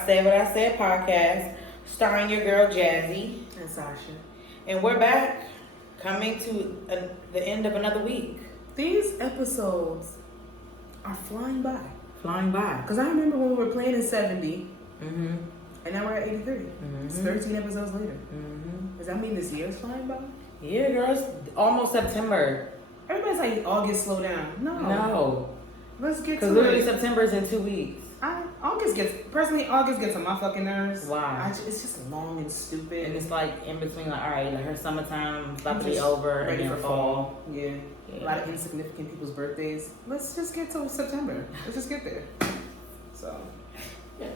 I Said What I Said podcast, starring your girl Jazzy and Sasha. And we're back, coming to the end of another week. These episodes are flying by. Flying by. Because I remember when we were playing in 70, Mm-hmm. and now we're at 83. Mm-hmm. It's 13 episodes later. Mm-hmm. Does that mean this year is flying by? Yeah, girl, it's almost September. Everybody's like, August, slow down. No. Let's get to Because literally it. September is in 2 weeks. August gets on my fucking nerves. Why? It's just long and stupid. And it's like in between, like, all right, like her summertime is about to be over. Ready and for then fall. Yeah. Yeah. A lot of insignificant people's birthdays. Let's just get to September. Let's just get there. So. Yeah.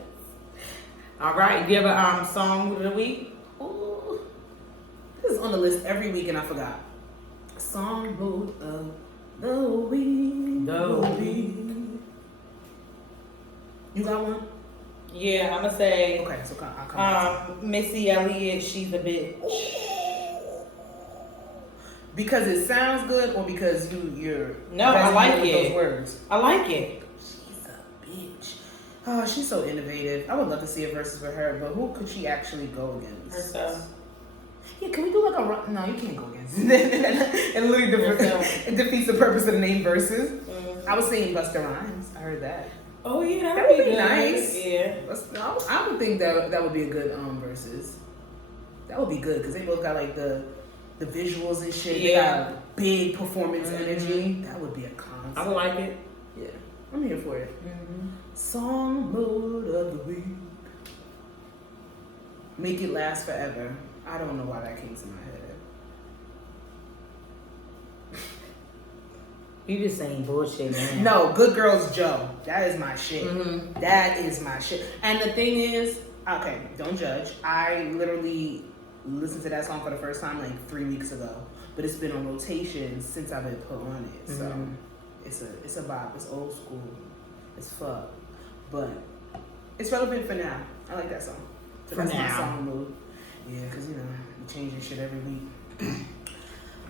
All right, do you have a song of the week? Ooh. This is on the list every week and I forgot. Song mood of the week. You got one? Yeah, I'm gonna say. Okay, so I'll come. Missy Elliott, She's a Bitch. Because it sounds good, or because you're. No, I like with it. Those words. I like it. She's a bitch. Oh, she's so innovative. I would love to see a versus for her, but who could she actually go against? Herself. Yeah, can we do like a no? You can't go against. It literally it defeats the purpose of the name versus. Mm-hmm. I was saying Busta Rhymes. I heard that. Oh yeah, that would be good. nice. Yeah, I would think that would be a good versus. That would be good because they both got like the visuals and shit. Yeah. They got big performance energy. That would be a concept. I would like it. Yeah, I'm here for it. Mm-hmm. Song mood of the week. Make It Last Forever. I don't know why that came to my head. You just saying bullshit, man. No, Good Girls Joe. That is my shit. Mm-hmm. That is my shit. And the thing is, okay, don't judge. I literally listened to that song for the first time like 3 weeks ago. But it's been on rotation since I've been put on it. So it's a vibe. It's old school. It's fuck. But it's relevant for now. I like that song. So that's my song mood. Yeah, because you changing shit every week.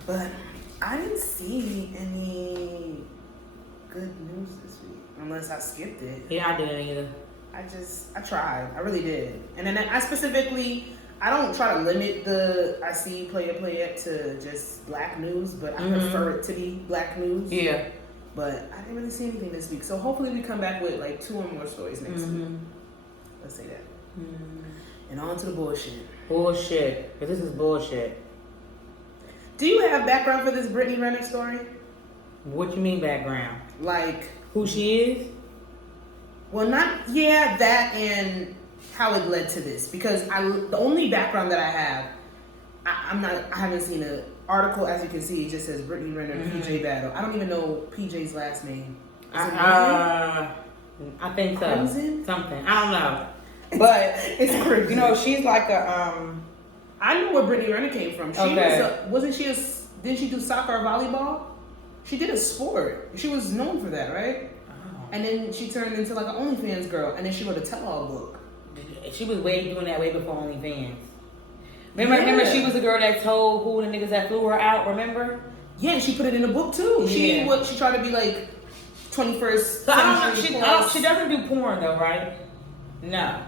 But I didn't see any good news this week. Unless I skipped it. Yeah, I didn't either. I tried. I really did. And then I don't try to limit the I see play it to just black news, but I prefer it to be black news. Yeah. But I didn't really see anything this week. So hopefully we come back with like 2 or more stories next week. Let's say that. And on to the bullshit. Bullshit. Because this is bullshit. Do you have background for this Brittany Renner story? What you mean background? Like who she is? Well, that and how it led to this. Because the only background that I have, I haven't seen an article. As you can see, it just says Brittany Renner PJ battle. I don't even know PJ's last name. I think so. Crimson? Something. I don't know. But it's crazy. She's like a I know where Brittany Renner came from. She didn't she do soccer or volleyball? She did a sport. She was known for that, right? Oh. And then she turned into like an OnlyFans girl, and then she wrote a tell-all book. She was doing that way before OnlyFans. Remember she was the girl that told who the niggas that flew her out, remember? Yeah, and she put it in a book too. Yeah. She tried to be like 21st So I don't century know, she doesn't do porn though, right? No.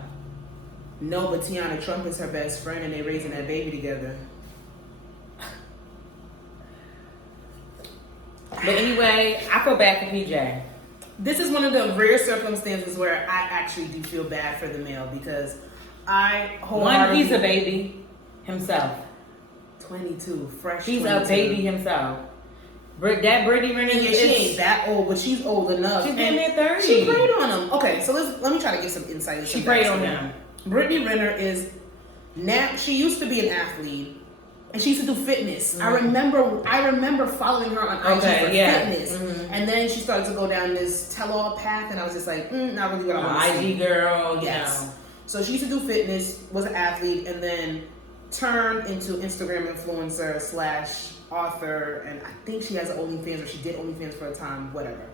No, but Tiana Trump is her best friend and they raising that baby together. But anyway, I feel bad for PJ. This is one of the rare circumstances where I actually do feel bad for the male because he's a baby himself. 22, fresh. He's 22. a baby himself. That Brittany Renner, she ain't that old, but she's old enough. She's in their 30s. She preyed on him. Okay, so let me try to give some insight. She preyed on him. Brittany Renner she used to be an athlete, and she used to do fitness. I remember following her on IG for fitness, and then she started to go down this tell-all path, and I was just like, not really what I want to see. IG girl, yes. So she used to do fitness, was an athlete, and then turned into Instagram influencer / author, and I think she has an OnlyFans, or she did OnlyFans for a time, whatever.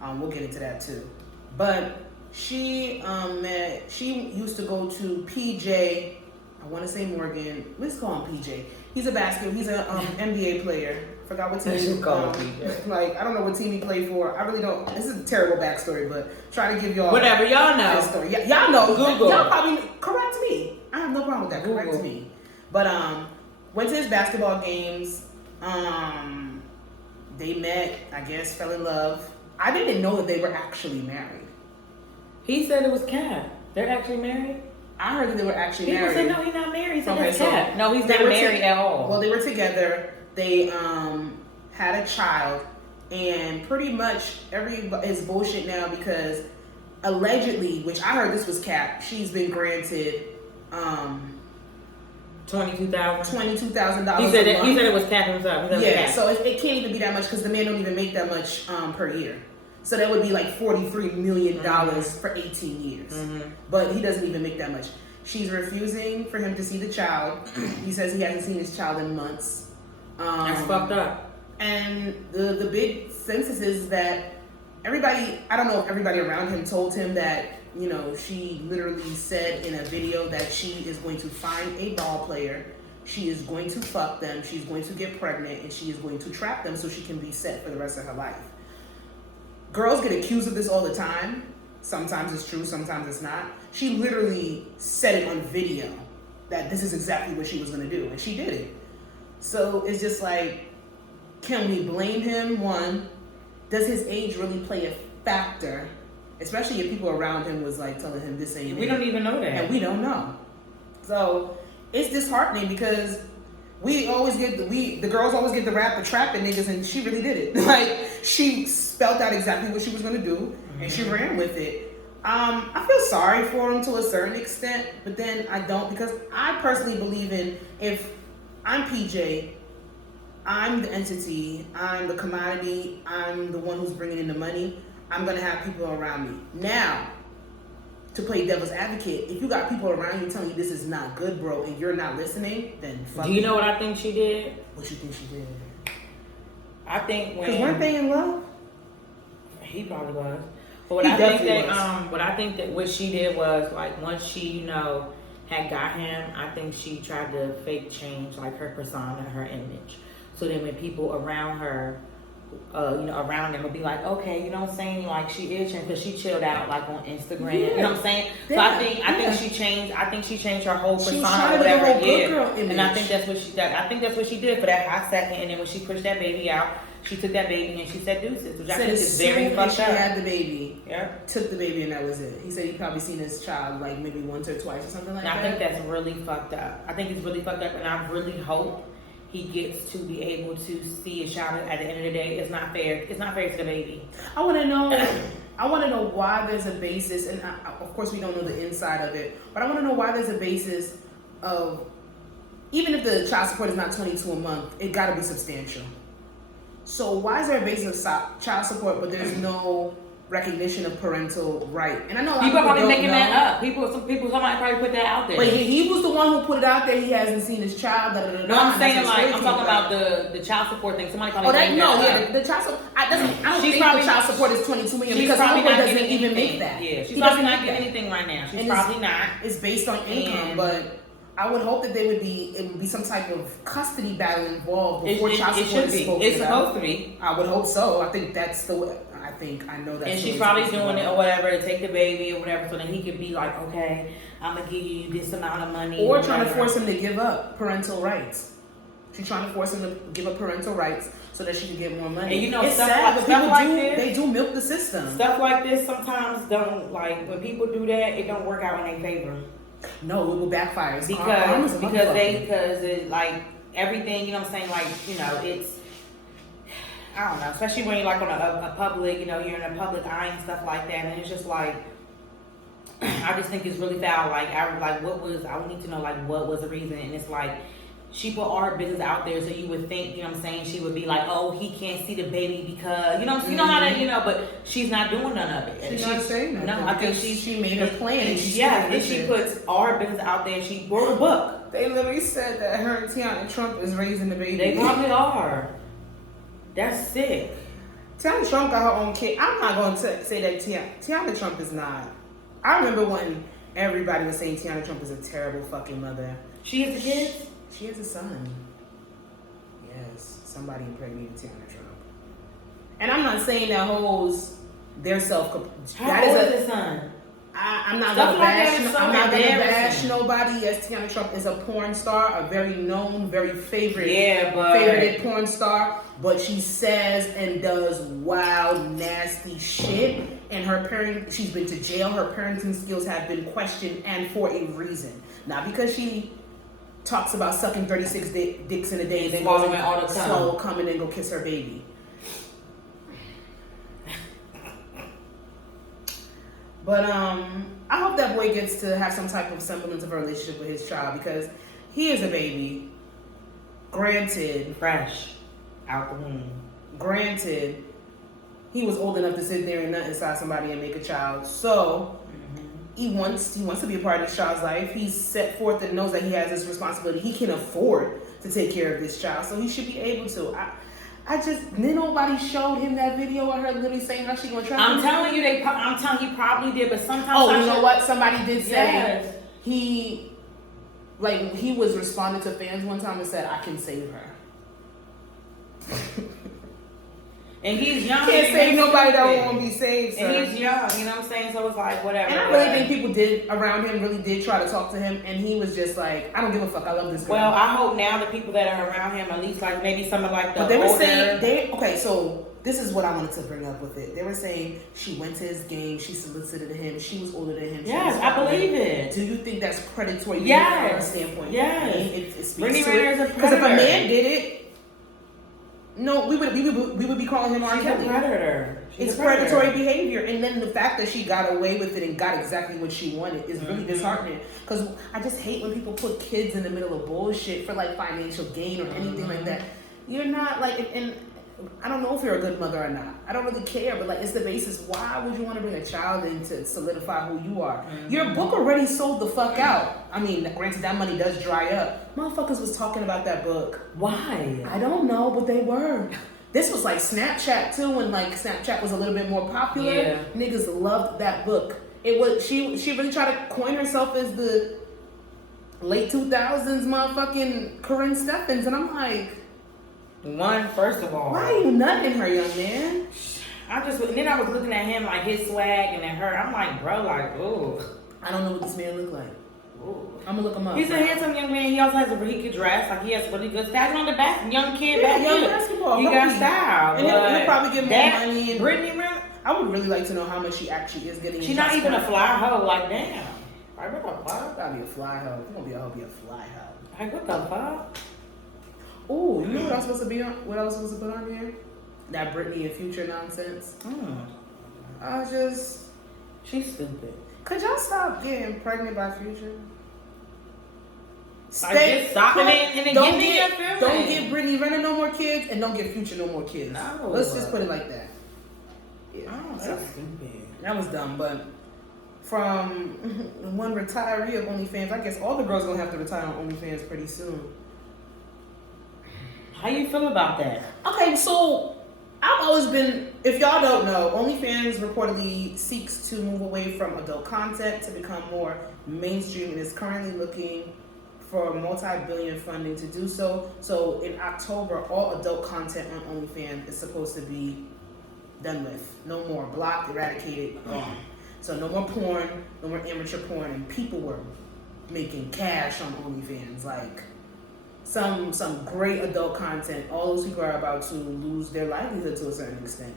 We'll get into that too. But she used to go to PJ I want to say Morgan. Let's call him PJ. He's a NBA player. Forgot what team. Just call him PJ. Like, I don't know what team he played for. I really don't. This is a terrible backstory, but try to give y'all whatever y'all know. Story. Y'all know. Google. Y'all probably correct me. I have no problem with that. Google. Correct me. But went to his basketball games. They met. I guess fell in love. I didn't know that they were actually married. He said it was Cap. They're actually married? I heard that they were actually People married. said no, he's not married. He said Okay, that's Cap. No, he's they not were married at all. Well, they were together. They had a child, and pretty much is bullshit now because allegedly, which I heard this was Cap, she's been granted $22,000. He said it was Cap himself. Yeah, so it can't even be that much because the man don't even make that much per year. So that would be like $43 million for 18 years. But he doesn't even make that much. She's refusing for him to see the child. He says he hasn't seen his child in months. That's fucked up. And the big census is that everybody, I don't know if everybody around him told him that, you know, she literally said in a video that she is going to find a ball player. She is going to fuck them. She's going to get pregnant and she is going to trap them so she can be set for the rest of her life. Girls get accused of this all the time. Sometimes it's true, sometimes it's not. She literally said it on video that this is exactly what she was going to do, and she did it. So it's just like, can we blame him? One, does his age really play a factor? Especially if people around him was like telling him this ain't it. We don't even know that. And we don't know. So it's disheartening because the girls always get the rap for trapping niggas, and she really did it. Like, she spelled out exactly what she was gonna do, and she ran with it. I feel sorry for him to a certain extent, but then I don't, because I personally believe in, if I'm PJ, I'm the entity, I'm the commodity, I'm the one who's bringing in the money, I'm gonna have people around me. Now, to play devil's advocate, if you got people around you telling you this is not good, bro, and you're not listening, then fuck Do you know what I think she did? What you think she did? I think when... Because weren't they in love? He probably was. But what I think that what she did was, like, once she, you know, had got him, I think she tried to fake change, like, her persona, her image. So then when people around her, around them would be like, okay, you know what I'm saying? Like, she is changed because she chilled out, like, on Instagram. Yeah. You know what I'm saying? So I think she changed her whole persona or whatever. And I think that's what she did. I think that's what she did for that hot second. And then when she pushed that baby out, she took that baby and she said deuces, which I think is very fucked up. She had the baby. Yeah. Took the baby and that was it. He said he probably seen his child like maybe once or twice or something like that. I think that's really fucked up. I think it's really fucked up, and I really hope he gets to be able to see his child at the end of the day. It's not fair. It's not fair to the baby. I want to know why there's a basis, and of course we don't know the inside of it, but I want to know why there's a basis of, even if the child support is not $22 a month, it got to be substantial. So why is there a basis of child support, but there's no recognition of parental right? And I know a lot people of people probably making know. that up. Somebody probably put that out there. But he was the one who put it out there. He hasn't seen his child. No, I'm saying, like, I'm talking about the child support thing. Somebody probably the child support. I don't think the child support is $22 million because probably not doesn't even make that. Yeah, she's probably not getting anything right now. She's probably not. It's based on income, but I would hope that it would be some type of custody battle involved before child support is spoken about. It's supposed to be. I would hope so. I think that's the way. I know that. And she's probably doing it or whatever to take the baby or whatever, so that he could be like, okay, I'm gonna give you this amount of money. Or trying to force him to give up parental rights. She's trying to force him to give up parental rights so that she can get more money. And you know, it's stuff sad, but people like this, they do milk the system. Stuff like this sometimes don't, like, when people do that, it don't work out in their favor. No, it will backfire. Because it, like, everything, you know what I'm saying, like, you know, it's, I don't know, especially when you're like on a public, you know, you're in a public eye and stuff like that, and it's just like, I just think it's really foul. Like, I would need to know, like, what was the reason, and it's like, she put all her business out there, so you would think, you know what I'm saying, she would be like, oh, he can't see the baby because, you know, you know how that, you know, but she's not doing none of it. She's not saying that. No, I think she made a plan. And she puts all her business out there. She wrote a book. They literally said that her and Tiana Trump is raising the baby. They probably are. That's sick. Tiana Trump got her own kid. I'm not going to say that Tiana Trump is not. I remember when everybody was saying Tiana Trump is a terrible fucking mother. She has a kid? She has a son. Yes, somebody impregnated Tiana Trump. And I'm not saying that hoes, their self. How old is the son? I'm not gonna bash nobody. Yes, Tiana Trump is a porn star, a very known, very favorited porn star. But she says and does wild, nasty shit. And she's been to jail. Her parenting skills have been questioned, and for a reason. Not because she talks about sucking 36 dicks in a day and then goes and swallow cum and then go kiss her baby. But I hope that boy gets to have some type of semblance of a relationship with his child, because he is a baby. Granted, fresh out the womb. Granted, he was old enough to sit there and nut inside somebody and make a child. So he wants to be a part of this child's life. He's set forth and knows that he has this responsibility. He can afford to take care of this child, so he should be able to. Then nobody showed him that video of her literally saying how she gonna try. I'm telling you, he probably did, but sometimes. Oh, you know what? Somebody did say he was responding to fans one time and said, "I can save her." And he's young. Can't save nobody that won't be saved, sir. And he's young, you know what I'm saying? So it's like, whatever. And I really think people around him really did try to talk to him, and he was just like, I don't give a fuck, I love this girl. Well, I hope now the people that are around him, at least like maybe some of like the But they were older... saying, so this is what I wanted to bring up with it. They were saying she went to his game, she solicited him, she was older than him. Yes, I believe it. Do you think that's predatory from a standpoint? Yes. I mean, it speaks Brittany to Renner it. is a Because if a predator. man did it, no, we would be calling him R. Kelly. She's a predator. It's predatory behavior, and then the fact that she got away with it and got exactly what she wanted is really disheartening. Because I just hate when people put kids in the middle of bullshit for like financial gain or anything like that. You're not like, and I don't know if you're a good mother or not. I don't really care, but like it's the basis. Why would you want to bring a child in to solidify who you are? Your book already sold the fuck out. I mean, granted, that money does dry up. Motherfuckers was talking about that book. Why? I don't know, but they were. This was like Snapchat too, when like Snapchat was a little bit more popular. Yeah. Niggas loved that book. It was she really tried to coin herself as the late 2000s motherfucking Corinne Stephens, and I'm like, first of all, why are you nutting her, young man? Then I was looking at him like his swag and at her. I'm like, bro, like, ooh. I don't know what this man look like. Ooh. I'm gonna look him up. He's a handsome young man. He also has he could dress. Like he has really good style. On the back, young kid back young here. basketball. He got style. And he'll probably get more money. And Brittany Renner. I would really like to know how much she actually is getting. She's not even a fly hoe. Like damn. Like what the fuck? Gotta be a fly hoe. If you're gonna be a fly hoe. Like what the fuck? Ooh, you know what I was supposed to be on? What I was supposed to put on here? That Brittany and Future nonsense. She's stupid. Could y'all stop getting pregnant by Future? Stop it and then give me your feeling. Don't give Brittany Renner no more kids, and don't give Future no more kids. No. Let's just put it like that. Yeah. Oh, that's stupid. That was dumb, but from one retiree of OnlyFans, I guess all the girls gonna have to retire on OnlyFans pretty soon. How you feel about that? Okay, so I've always been, if y'all don't know, OnlyFans reportedly seeks to move away from adult content to become more mainstream and is currently looking for multi-billion funding to do so. So in October, all adult content on OnlyFans is supposed to be done with. No more. Blocked, eradicated, gone. So no more porn, no more amateur porn, and people were making cash on OnlyFans. Like some great adult content. All those people are about to lose their livelihood to a certain extent.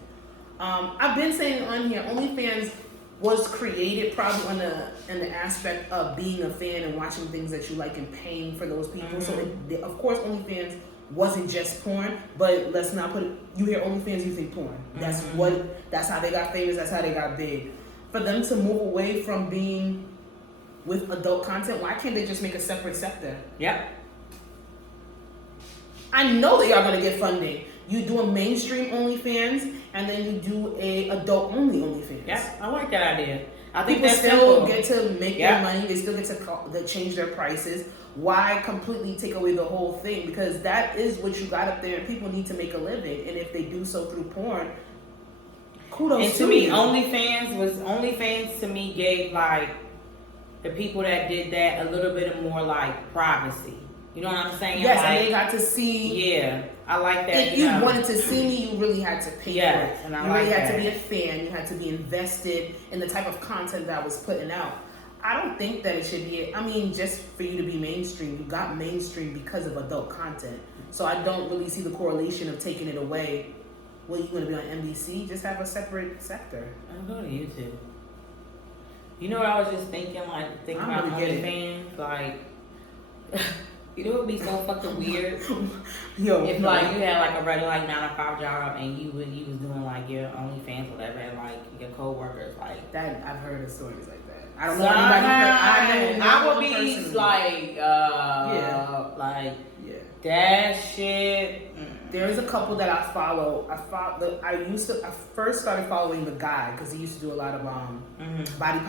I've been saying on here, OnlyFans was created probably in the aspect of being a fan and watching things that you like and paying for those people. So of course OnlyFans wasn't just porn, but let's not put it, you hear OnlyFans, you think porn. That's how they got famous, that's how they got big. For them to move away from being with adult content, why can't they just make a separate sector? Yep. I know that y'all gonna get funding. You do a mainstream OnlyFans, and then you do a adult only OnlyFans. Yeah, I like that idea. I think people that's still simple. get to make their money. They still get to change their prices. Why completely take away the whole thing? Because that is what you got up there, and people need to make a living. And if they do so through porn, kudos and to me, you. OnlyFans to me gave like the people that did that a little bit more like privacy. You know what I'm saying? Yes, like, and they got to see. Yeah, I like that. If you wanted to see me, you really had to pay for it. And I you really like had that. to be a fan. You had to be invested in the type of content that I was putting out. I don't think that it should be. I mean, just for you to be mainstream, you got mainstream because of adult content. So I don't really see the correlation of taking it away. Well, you want to be on NBC? Just have a separate sector. I'm going to YouTube. You know what I was just thinking? Like, thinking about OnlyFans, like. You know what would be so fucking weird? Yo, if like you had like a regular like 9 to 5 job and you was doing like your OnlyFans or whatever, and like your coworkers like that. I've heard of stories like that. I don't know anybody. I would be like, like that shit. There is a couple that I follow. I first started following the guy because he used to do a lot of body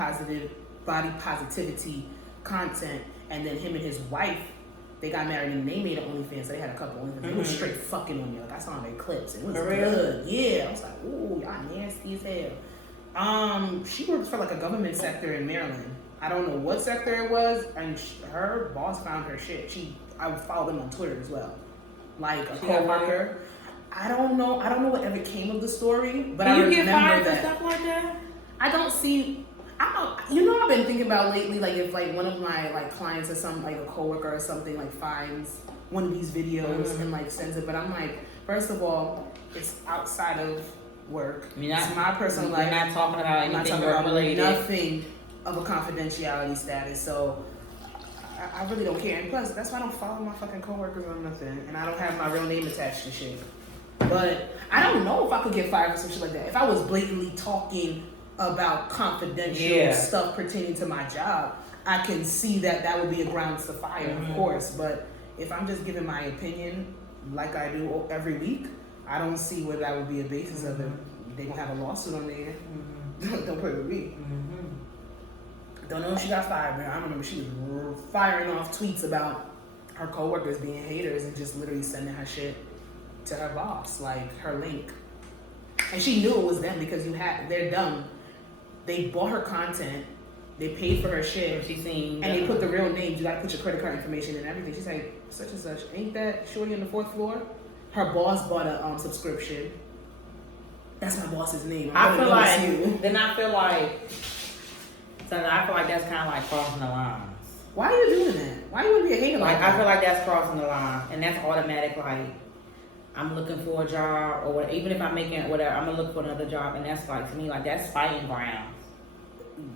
positivity content, and then him and his wife. They got married and they made an OnlyFans, so they had a couple OnlyFans. It was straight fucking on me. Like I saw their clips. It was good. Yeah. I was like, ooh, y'all nasty as hell. She works for like a government sector in Maryland. I don't know what sector it was, and her boss found her shit. I would follow them on Twitter as well. Like a coworker. I don't know whatever came of the story, but I remember get fired that. for stuff like that? I don't see. You know, I've been thinking about lately, like if like one of my like clients or something, like a coworker or something, like finds one of these videos and like sends it. But I'm like, first of all, it's outside of work. It's my personal life. We're not talking about anything related. Nothing of a confidentiality status. So I really don't care. And plus, that's why I don't follow my fucking coworkers or nothing, and I don't have my real name attached to shit. But I don't know if I could get fired for some shit like that. If I was blatantly talking about confidential stuff pertaining to my job, I can see that would be a grounds to fire, of course. But if I'm just giving my opinion like I do every week, I don't see where that would be a basis of it. They gonna have a lawsuit on there. Don't put it with me. Don't know if she got fired, but I remember she was firing off tweets about her coworkers being haters and just literally sending her shit to her boss, like her link. And she knew it was them because they're dumb. They bought her content, they paid for her shit, and they put the real names. You gotta put your credit card information and everything. She's like, such and such, ain't that shorty on the 4th floor? Her boss bought a subscription. That's my boss's name. I feel like that's kind of like crossing the lines. Why are you doing that? Why you want to be a hater like that? I feel like that's crossing the line, and that's automatic. Like, I'm looking for a job, or even if I'm making whatever, I'm gonna look for another job, and that's like, to me, like that's fighting grounds.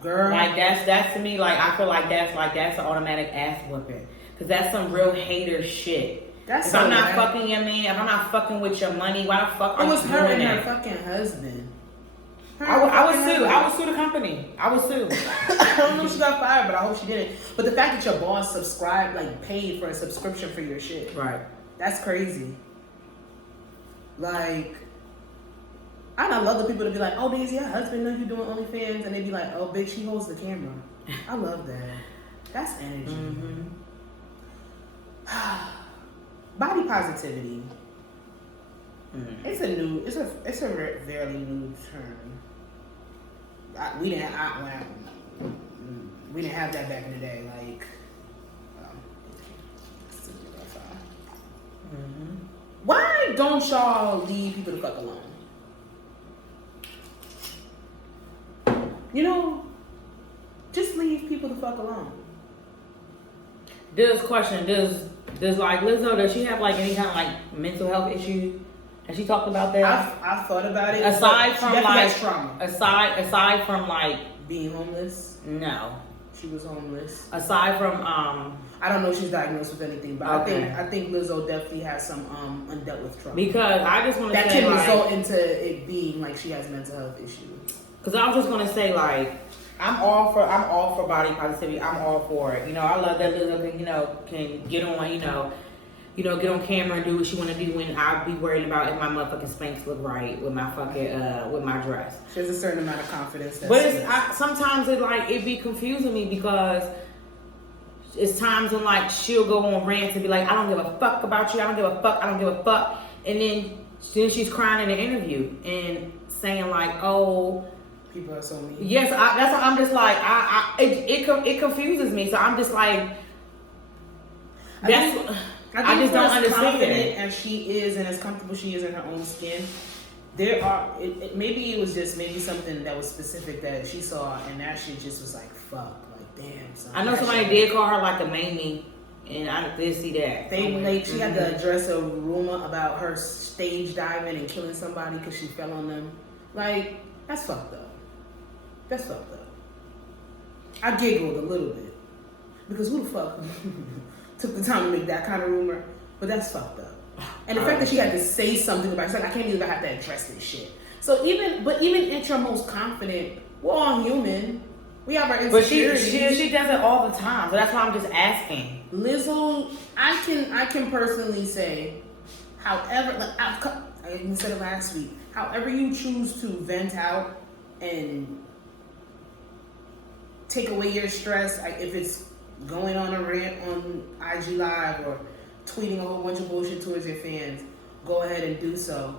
Girl, like that's to me, like I feel like that's an automatic ass whooping, because that's some real hater shit. If I'm not fucking your man, if I'm not fucking with your money, why the fuck are you doing that? It was her and her fucking husband. I would sue. I would sue the company. I would sue. I don't know if she got fired, but I hope she didn't. But the fact that your boss subscribed, like paid for a subscription for your shit. Right. That's crazy. Like, I love the people to be like, oh, Daisy, your husband know you doing OnlyFans. And they be like, oh, bitch, he holds the camera. I love that. That's energy. Body positivity. It's a fairly new term. We didn't have that back in the day. Like, why don't y'all leave people the fuck alone? You know, just leave people the fuck alone. Does like Lizzo, does she have like any kind of like mental health issues? Has she talked about that? I've thought about it. Aside from like trauma. Aside from like being homeless. No. She was homeless. Aside from I don't know if she's diagnosed with anything, but I think Lizzo definitely has some undealt with trauma. Because I just want to say that can result into it being like she has mental health issues. Because I was just gonna say, like, I'm all for body positivity. I'm all for it. You know, I love that Lizzo can get on, get on camera and do what she want to do, and I'll be worried about if my motherfucking Spanx look right with my fucking with my dress. She has a certain amount of confidence. But sometimes it be confusing me, because it's times when like she'll go on rants and be like, I don't give a fuck about you. I don't give a fuck. I don't give a fuck. And then she's crying in an interview and saying like, oh, People are so mean. Yes, that's what I'm just like. It confuses me. So I'm just like, I just don't understand. As she is and as comfortable she is in her own skin, there are maybe it was just maybe something that was specific that she saw, and that shit just was like fuck, like damn. Son, I know somebody did call her like a mamie, and I did see that. She had to address a rumor about her stage diving and killing somebody because she fell on them. Like that's fucked up. That's fucked up. I giggled a little bit because who the fuck took the time to make that kind of rumor? But that's fucked up. And the fact that she had to say something about it, like I can't believe I have to address this shit. So even at your most confident, we're all human. We have our insecurities. But she does it all the time. So that's why I'm just asking. Lizzo, I can personally say, however, like I even said it last week. However you choose to vent out and take away your stress, if it's going on a rant on IG Live or tweeting a whole bunch of bullshit towards your fans, go ahead and do so.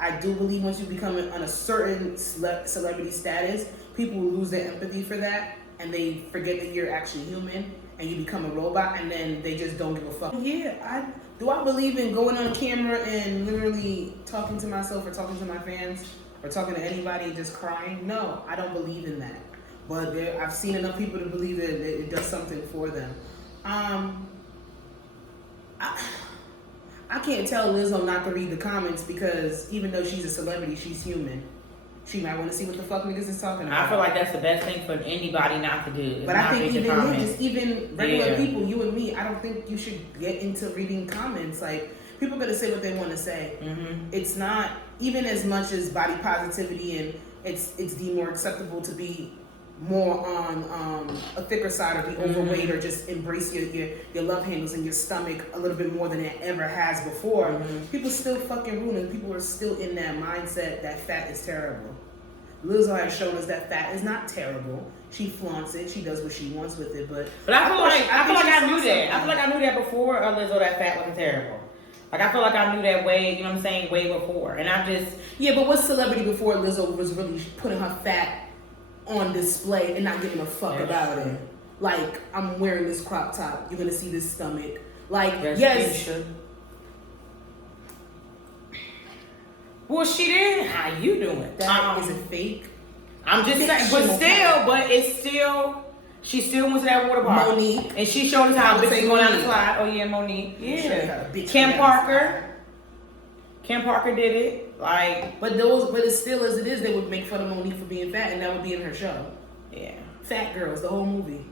I do believe once you become on a certain celebrity status, people will lose their empathy for that, and they forget that you're actually human, and you become a robot, and then they just don't give a fuck. Yeah, I believe in going on camera and literally talking to myself or talking to my fans or talking to anybody and just crying? No, I don't believe in that. But I've seen enough people to believe that it does something for them. I can't tell Lizzo not to read the comments because even though she's a celebrity, she's human. She might want to see what the fuck niggas is talking about. I feel like that's the best thing for anybody not to do. But I think even regular people, you and me, I don't think you should get into reading comments. Like, people gotta say what they want to say. Mm-hmm. It's not, even as much as body positivity and it's deemed more acceptable to be more on a thicker side or be overweight or just embrace your love handles and your stomach a little bit more than it ever has before. Mm-hmm. People still fucking ruling. People are still in that mindset that fat is terrible. Lizzo has shown us that fat is not terrible. She flaunts it. She does what she wants with it. But I feel like I knew that. I feel like I knew that before Lizzo that fat wasn't terrible. Like, I feel like I knew that way, you know what I'm saying, way before. And I just... Yeah, but what celebrity before Lizzo was really putting her fat on display and not giving a fuck about it? Like, I'm wearing this crop top. You're going to see this stomach. Like, yes. Well, she did. How you doing? That is a fake. I'm just saying, but it's still... She still went to that water park. Monique. And she showed us how bitches going down the slide. Oh, yeah, Monique. Yeah. Kim Parker. Kim Parker did it. Like, but it's still as it is, they would make fun of Monique for being fat, and that would be in her show. Yeah. Fat Girls, the whole movie.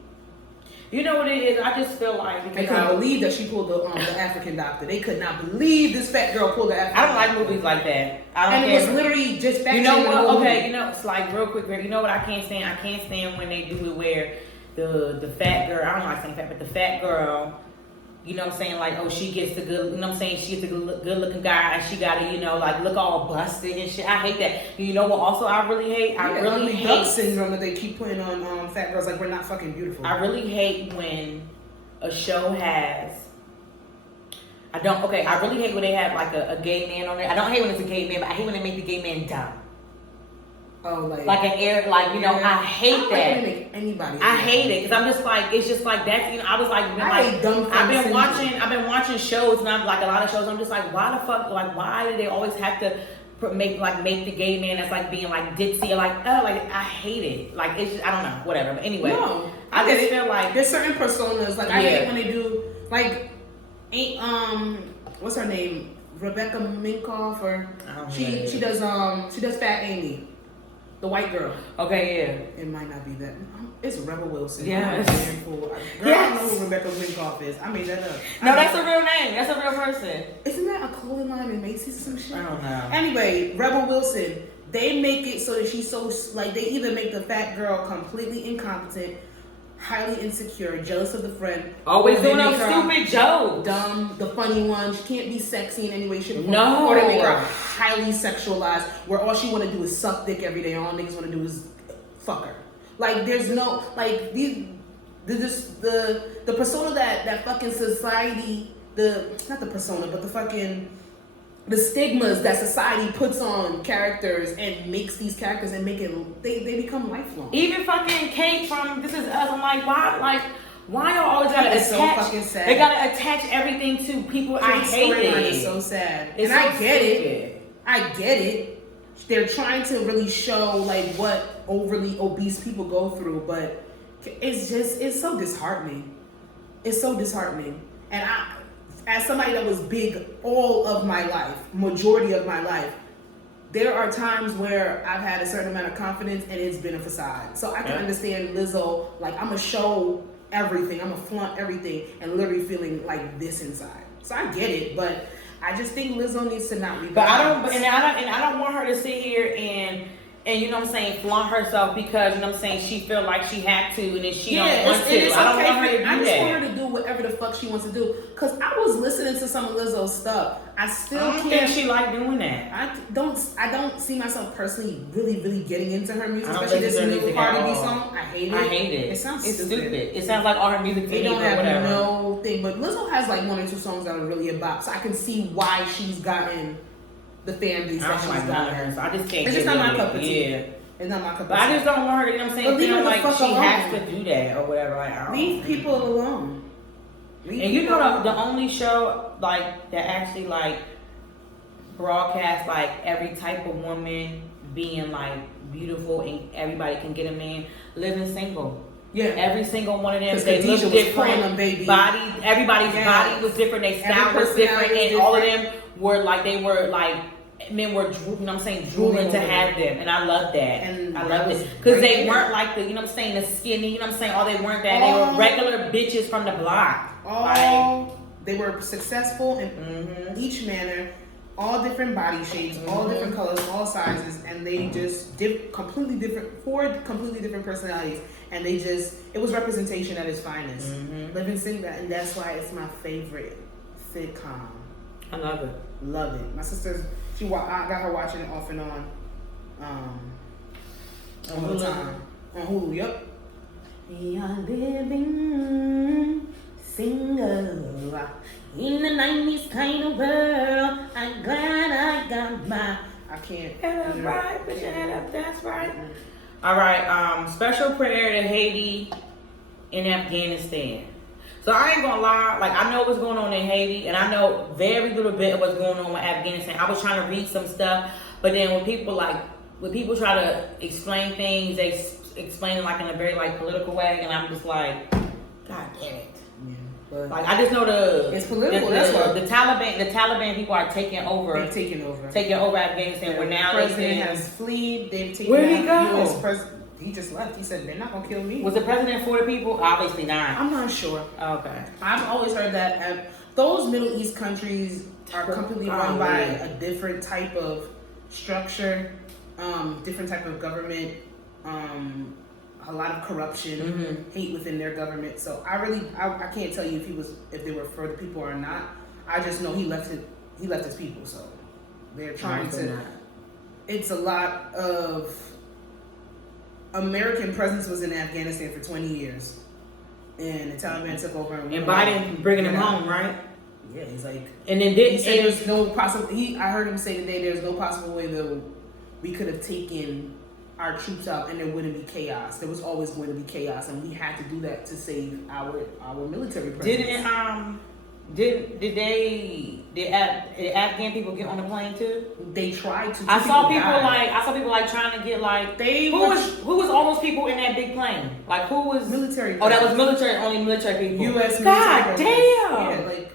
You know what it is? I just feel like... They couldn't believe that she pulled the African doctor. They could not believe this fat girl pulled the African doctor. I don't like movies like that. I don't care. It was literally just fat. You know what? Okay, you know, it's like real quick. You know what I can't stand? I can't stand when they do it where the fat girl, I don't like saying fat, but the fat girl, you know what I'm saying, like, oh, she gets the good, you know what I'm saying, she gets the good looking guy, and she gotta, you know, like, look all busted and shit. I hate that. You know what also I really hate? I really hate duck syndrome that they keep putting on fat girls, like, we're not fucking beautiful. I really hate when a show has, I really hate when they have, like, a gay man on there. I don't hate when it's a gay man, but I hate when they make the gay man dumb. Oh, like an air, like, you know, I hate that. Make anybody. I hate it because I'm just like, it's just like that's, you know, I was like, I've been watching shows, and I'm like a lot of shows. I'm just like, why the fuck, like, why do they always have to make the gay man that's like being like ditzy or like, oh, like I hate it. Like it's just, I don't know, whatever. But anyway, I just feel like there's certain personas. Like I hate when they do like, what's her name, Rebecca Minkoff, or she does Fat Amy. The white girl. Okay, yeah. It might not be that. It's Rebel Wilson. Yeah. Girl, I don't know who Rebecca Minkoff is. I made that up. No, that's a real name. That's a real person. Isn't that a clothing line in Macy's or some shit? I don't know. Anyway, Rebel Wilson. They make it so that she's so, like, they either make the fat girl completely incompetent, highly insecure, jealous of the friend. Always doing those stupid jokes. Dumb, the funny one. She can't be sexy in any way, shape, or form. No. Or they make her highly sexualized, where all she want to do is suck dick every day. All niggas want to do is fuck her. Like, there's no, like, the persona that fucking society, not the persona, but the fucking the stigmas that society puts on characters and makes these characters and they become lifelong. Even fucking Kate from This Is Us, I'm like, why y'all always gotta attach? So fucking sad. They gotta attach everything to people I hate it. It's so sad. It's and so I get stupid. it. I get it. They're trying to really show like what overly obese people go through, but it's so disheartening. It's so disheartening. And as somebody that was big all of my life, majority of my life, there are times where I've had a certain amount of confidence and it's been a facade. So I can understand Lizzo, like I'm gonna show everything, I'm gonna flaunt everything and literally feeling like this inside. So I get it, but I just think Lizzo needs to not be. But I don't want her to sit here and you know what I'm saying, flaunt herself because, you know what I'm saying, she feel like she had to and then she don't want to. I don't want her to do that. I just want her to do whatever the fuck she wants to do. Cause I was listening to some of Lizzo's stuff. I don't think she like doing that. I don't see myself personally really getting into her music, especially this new Cardi B song. I hate it. It sounds stupid. It sounds like all her music they don't have no thing. But Lizzo has like 1 or 2 songs that are really a bop, so I can see why she's gotten the fan base that she's gotten. So I just can't. It's just not my cup of tea. Yeah. It's not my cup of tea. But I just don't want her to, you know what I'm saying, feel like she has to do that or whatever. Like, leave people alone. And you know the only show like that actually like broadcast like every type of woman being like beautiful and everybody can get a man, Living Single. Yeah, every single one of them. They look different. Body, everybody's body was different. Their style was different, and all of them were like men were, you know what I'm saying, drooling to have them, and I love that. And I love it because they weren't like the, you know what I'm saying, the skinny, you know what I'm saying. All they weren't that. They were regular bitches from the block. They were successful in each manner. All different body shapes, all different colors, all sizes, and they just completely different, 4 completely different personalities, and it was representation at its finest. Living Single, and that's why it's my favorite sitcom. I love it. Love it. My sister's, I got her watching it off and on, all the time. On Hulu, yep. We are living single. In the 90s kind of world, I'm glad I got my. I can't. That's right. Put your hand up. That's right. All right. Special prayer to Haiti and Afghanistan. So I ain't gonna lie. Like I know what's going on in Haiti, and I know very little bit of what's going on with Afghanistan. I was trying to read some stuff, but then when people try to explain things, they explain it like in a very like political way, and I'm just like, God damn it. But like I just know it's political. That's what the Taliban people are taking over. They've taken over Afghanistan. Where now the president has fled. They've taken. Where'd he go? He just left. He said they're not gonna kill me. Was the president for the people? Obviously not. I'm not sure. Okay. I've always heard that those Middle East countries are completely run by a different type of structure, different type of government. A lot of corruption, hate within their government. So I can't tell you if they were for the people or not. I just know he left his people. So they're trying to. It's a lot of American presence was in Afghanistan for 20 years, and the Taliban took over. And Biden bringing him home, right? Yeah, he's like. And then he said there's no possible. I heard him say today there's no possible way that we could have taken our troops out and there wouldn't be chaos. There was always going to be chaos, and we had to do that to save our military presence. Did Afghan people get on the plane too? They tried to. I saw people like trying to get like who was all those people in that big plane? Like who was military? Oh, that was military. Only military people. U.S. military. God damn. Yeah, like.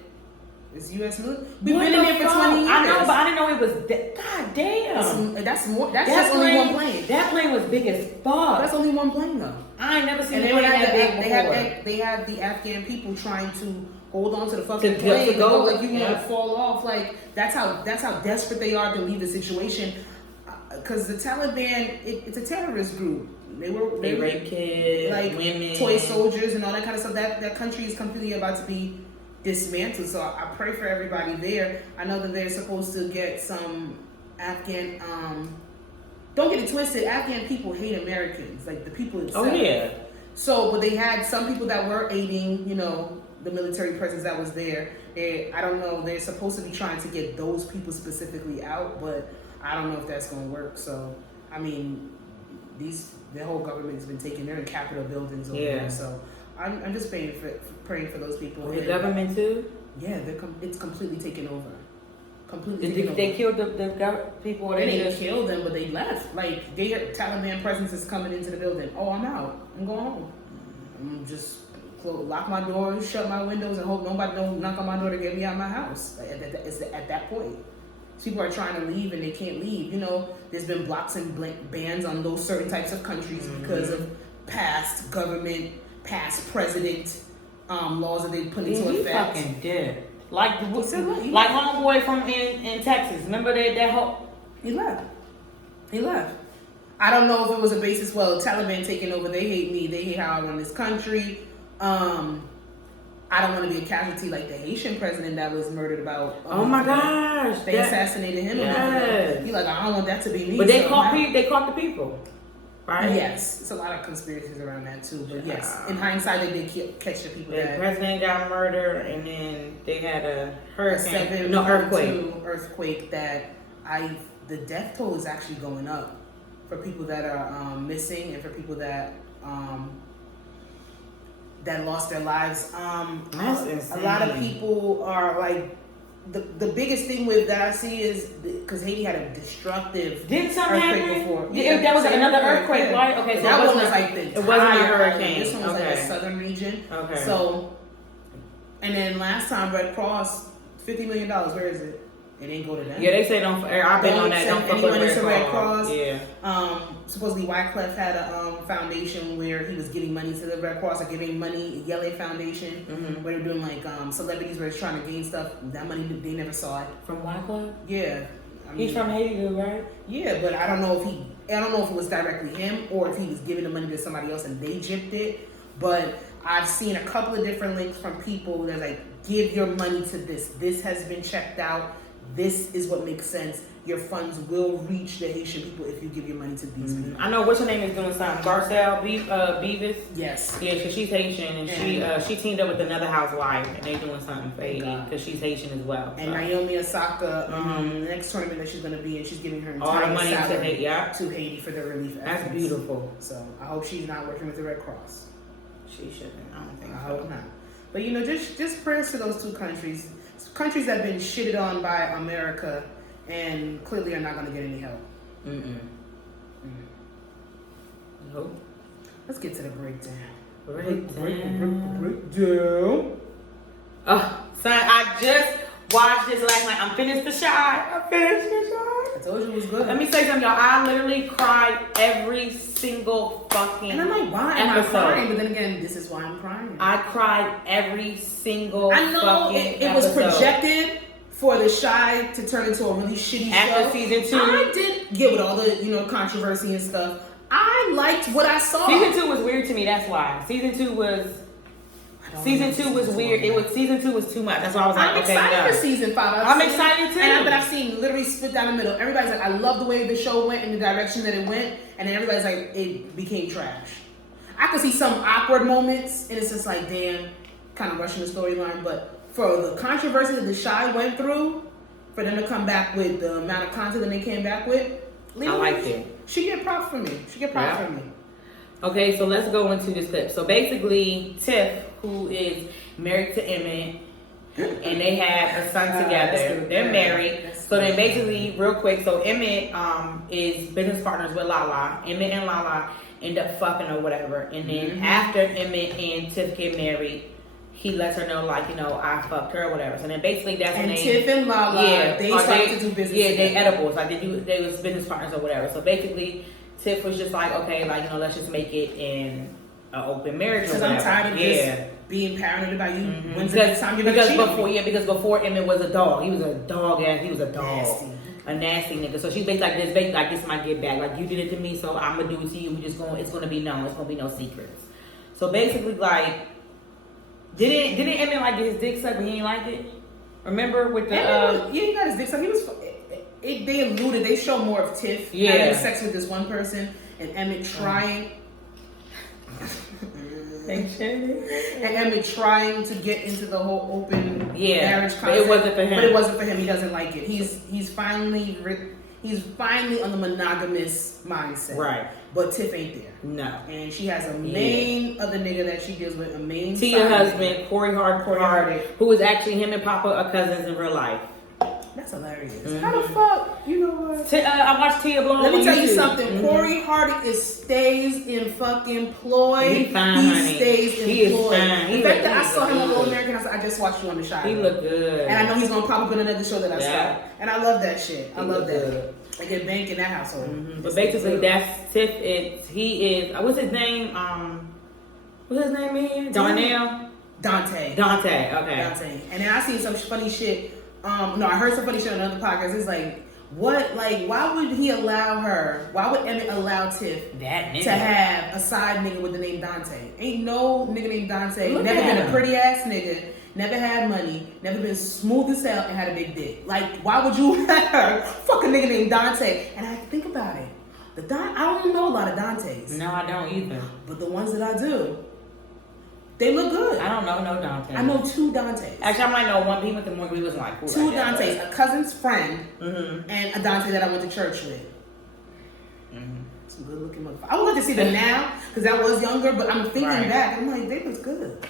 It's U.S. military. We've been in there for 20 years. I know, but I didn't know it was. God damn. That's just only one plane. That plane was big as fuck. That's only one plane though. I ain't never seen a plane that big before. They had the Afghan people trying to hold on to the fucking plane and go like you want to fall off. Like that's how desperate they are to leave the situation. Because the Taliban, it's a terrorist group. They rape kids, like women, toy soldiers, and all that kind of stuff. That country is completely about to be dismantled. So I pray for everybody there. I know that they're supposed to get some Afghan. Don't get it twisted. Afghan people hate Americans, like the people itself. Oh yeah. So, but they had some people that were aiding, the military presence that was there. I don't know. They're supposed to be trying to get those people specifically out, but I don't know if that's going to work. So, I mean, the whole government's been taken. They're in Capitol buildings over there. So, I'm just praying for those people. The government too? Yeah, it's completely taken over. They killed the people? They didn't kill them, but they left. Like, their Taliban presence is coming into the building. Oh, I'm out. I'm going home. I'm just lock my doors, shut my windows, and hope nobody don't knock on my door to get me out of my house. Like, at that point. People are trying to leave and they can't leave. You know, there's been blocks and bans on those certain types of countries because of past government, past president laws that they put into effect. He fucking did. Like homeboy from in Texas. Remember that whole... He left. I don't know if it was a basis, well, Taliban taking over, they hate me, they hate how I run this country. I don't want to be a casualty like the Haitian president that was murdered about. Oh my gosh. They assassinated him. Yes. He's like, I don't want that to be me. But they caught the people. Right? Yes. It's a lot of conspiracies around that too. But yes, in hindsight, they did catch the people. The president got murdered, and then they had a hurricane. Earthquake that the death toll is actually going up for people that are missing and for people that lost their lives. That's insane. A lot of people are like, the biggest thing with that I see is because Haiti had a destructive earthquake before. Yeah, that was another earthquake, right? Okay, so that one was like it wasn't a hurricane. This one was like the southern region. Okay. So, and then last time Red Cross, $50 million. Where is it? It ain't go to them. Yeah, they say don't. I've been on that. Don't fuck with Red Cross. Yeah. Supposedly Wyclef had a foundation where he was giving money to the Red Cross or giving money. Yele Foundation, where they're doing like celebrities where they're trying to gain stuff. That money they never saw it. From Wyclef? Yeah. He's from Haiti, right? Yeah, but I don't know if it was directly him or if he was giving the money to somebody else and they gypped it. But I've seen a couple of different links from people that like, give your money to this. This has been checked out. This is what makes sense. Your funds will reach the Haitian people if you give your money to these people. I know what's her name is doing something. Garcelle Beavis. Yes. Yeah, because she's Haitian and she teamed up with another housewife and they're doing something for Haiti because she's Haitian as well. And Naomi Osaka, the next tournament that she's going to be in, she's giving her entire all the money salary to Haiti for the relief efforts. That's beautiful. So I hope she's not working with the Red Cross. She shouldn't. I don't think so. I hope not. But you know, just prayers to those two countries. Countries that have been shitted on by America and clearly are not going to get any help. Nope. Let's get to the breakdown. Breakdown. Oh, son, I just watched this last night. I'm finished The Shy. I told you it was good. Let me say something, y'all. I literally cried every single fucking and I'm like, why am I crying? But then again, this is why I'm crying. I cried every single I know it was projected for The Shy to turn into a really shitty show. After season 2. I did get with all the, controversy and stuff. I liked what I saw. Season 2 was weird to me, that's why. Season 2 was weird. Season 2 was too much. That's why I was like, I'm excited for season 5. I'm excited too. But I've seen literally split down the middle. Everybody's like, I love the way the show went in the direction that it went, and then everybody's like, it became trash. I could see some awkward moments, and it's just like, damn, kind of rushing the storyline. But for the controversy that The Shy went through, for them to come back with the amount of content that they came back with, I liked it. She get props from me. Okay, so let's go into this clip. So basically, Tiff, who is married to Emmett, and they have a son together. They're married. So then basically, real quick, so Emmett is business partners with Lala. Emmett and Lala end up fucking or whatever. And then after Emmett and Tiff get married, he lets her know, like, I fucked her or whatever. So then basically that's when Tiff and Lala, they started to do business. Yeah, they edibles. Like they was business partners or whatever. So basically, Tiff was just like, okay, like, let's just make it in an open marriage. Because I'm tired of just being paranoid about you. When's the next time you're gonna cheat? Because before Emmett was a dog. He was a dog ass. He was a dog. Nasty. A nasty nigga. So she's basically like this might get back. Like, you did it to me, so I'm gonna do it to you. It's gonna be known. It's gonna be no secrets. So basically, like, didn't Emmett like get his dick sucked, but he didn't like it? Remember with the he got his dick sucked. He was. They show more of Tiff having sex with this one person and Emmett trying. And Emmett trying to get into the whole open marriage concept. But it wasn't for him. But it wasn't for him. He doesn't like it. He's finally on the monogamous mindset. Right. But Tiff ain't there. No. And she has a main other nigga that she deals with, a main Tia husband, Corey Hardy, who is actually him and Papa are cousins in real life. That's hilarious. Mm-hmm. How the fuck? You know what? I watched Tia blow. Let me tell you something. Mm-hmm. Corey Hardy stays in fucking Ploy. He fine, honey. Stays in he Ploy. Is fine. In fact, I saw him on All American. I said, I just watched you on the show. He look good. And I know he's gonna pop up in another show that I saw. And I love that shit. I love that. Good. I get bank in that household. Mm-hmm. But basically, that's Tiff. He is. What's his name? What's his name again? Darnell. Dante. Okay. Dante. And then I seen some funny shit. I heard some funny shit on another podcast. It's like, what? Like, why would he allow her? Why would Emmett allow Tiff to have a side nigga with the name Dante? Ain't no nigga named Dante. Never been a pretty ass nigga. Never had money. Never been smooth as hell and had a big dick. Like, why would you let her fuck a nigga named Dante? And I think about it. I don't know a lot of Dantes. No, I don't either. But the ones that I do, they look good. I don't know no Dante. I know two Dantes. Actually, I might know one. He went to more. He wasn't like cool. Two Dantes, a cousin's friend, and a Dante that I went to church with. Some good looking motherfuckers. I would like to see them now because I was younger, but I'm thinking back. I'm like, they was good.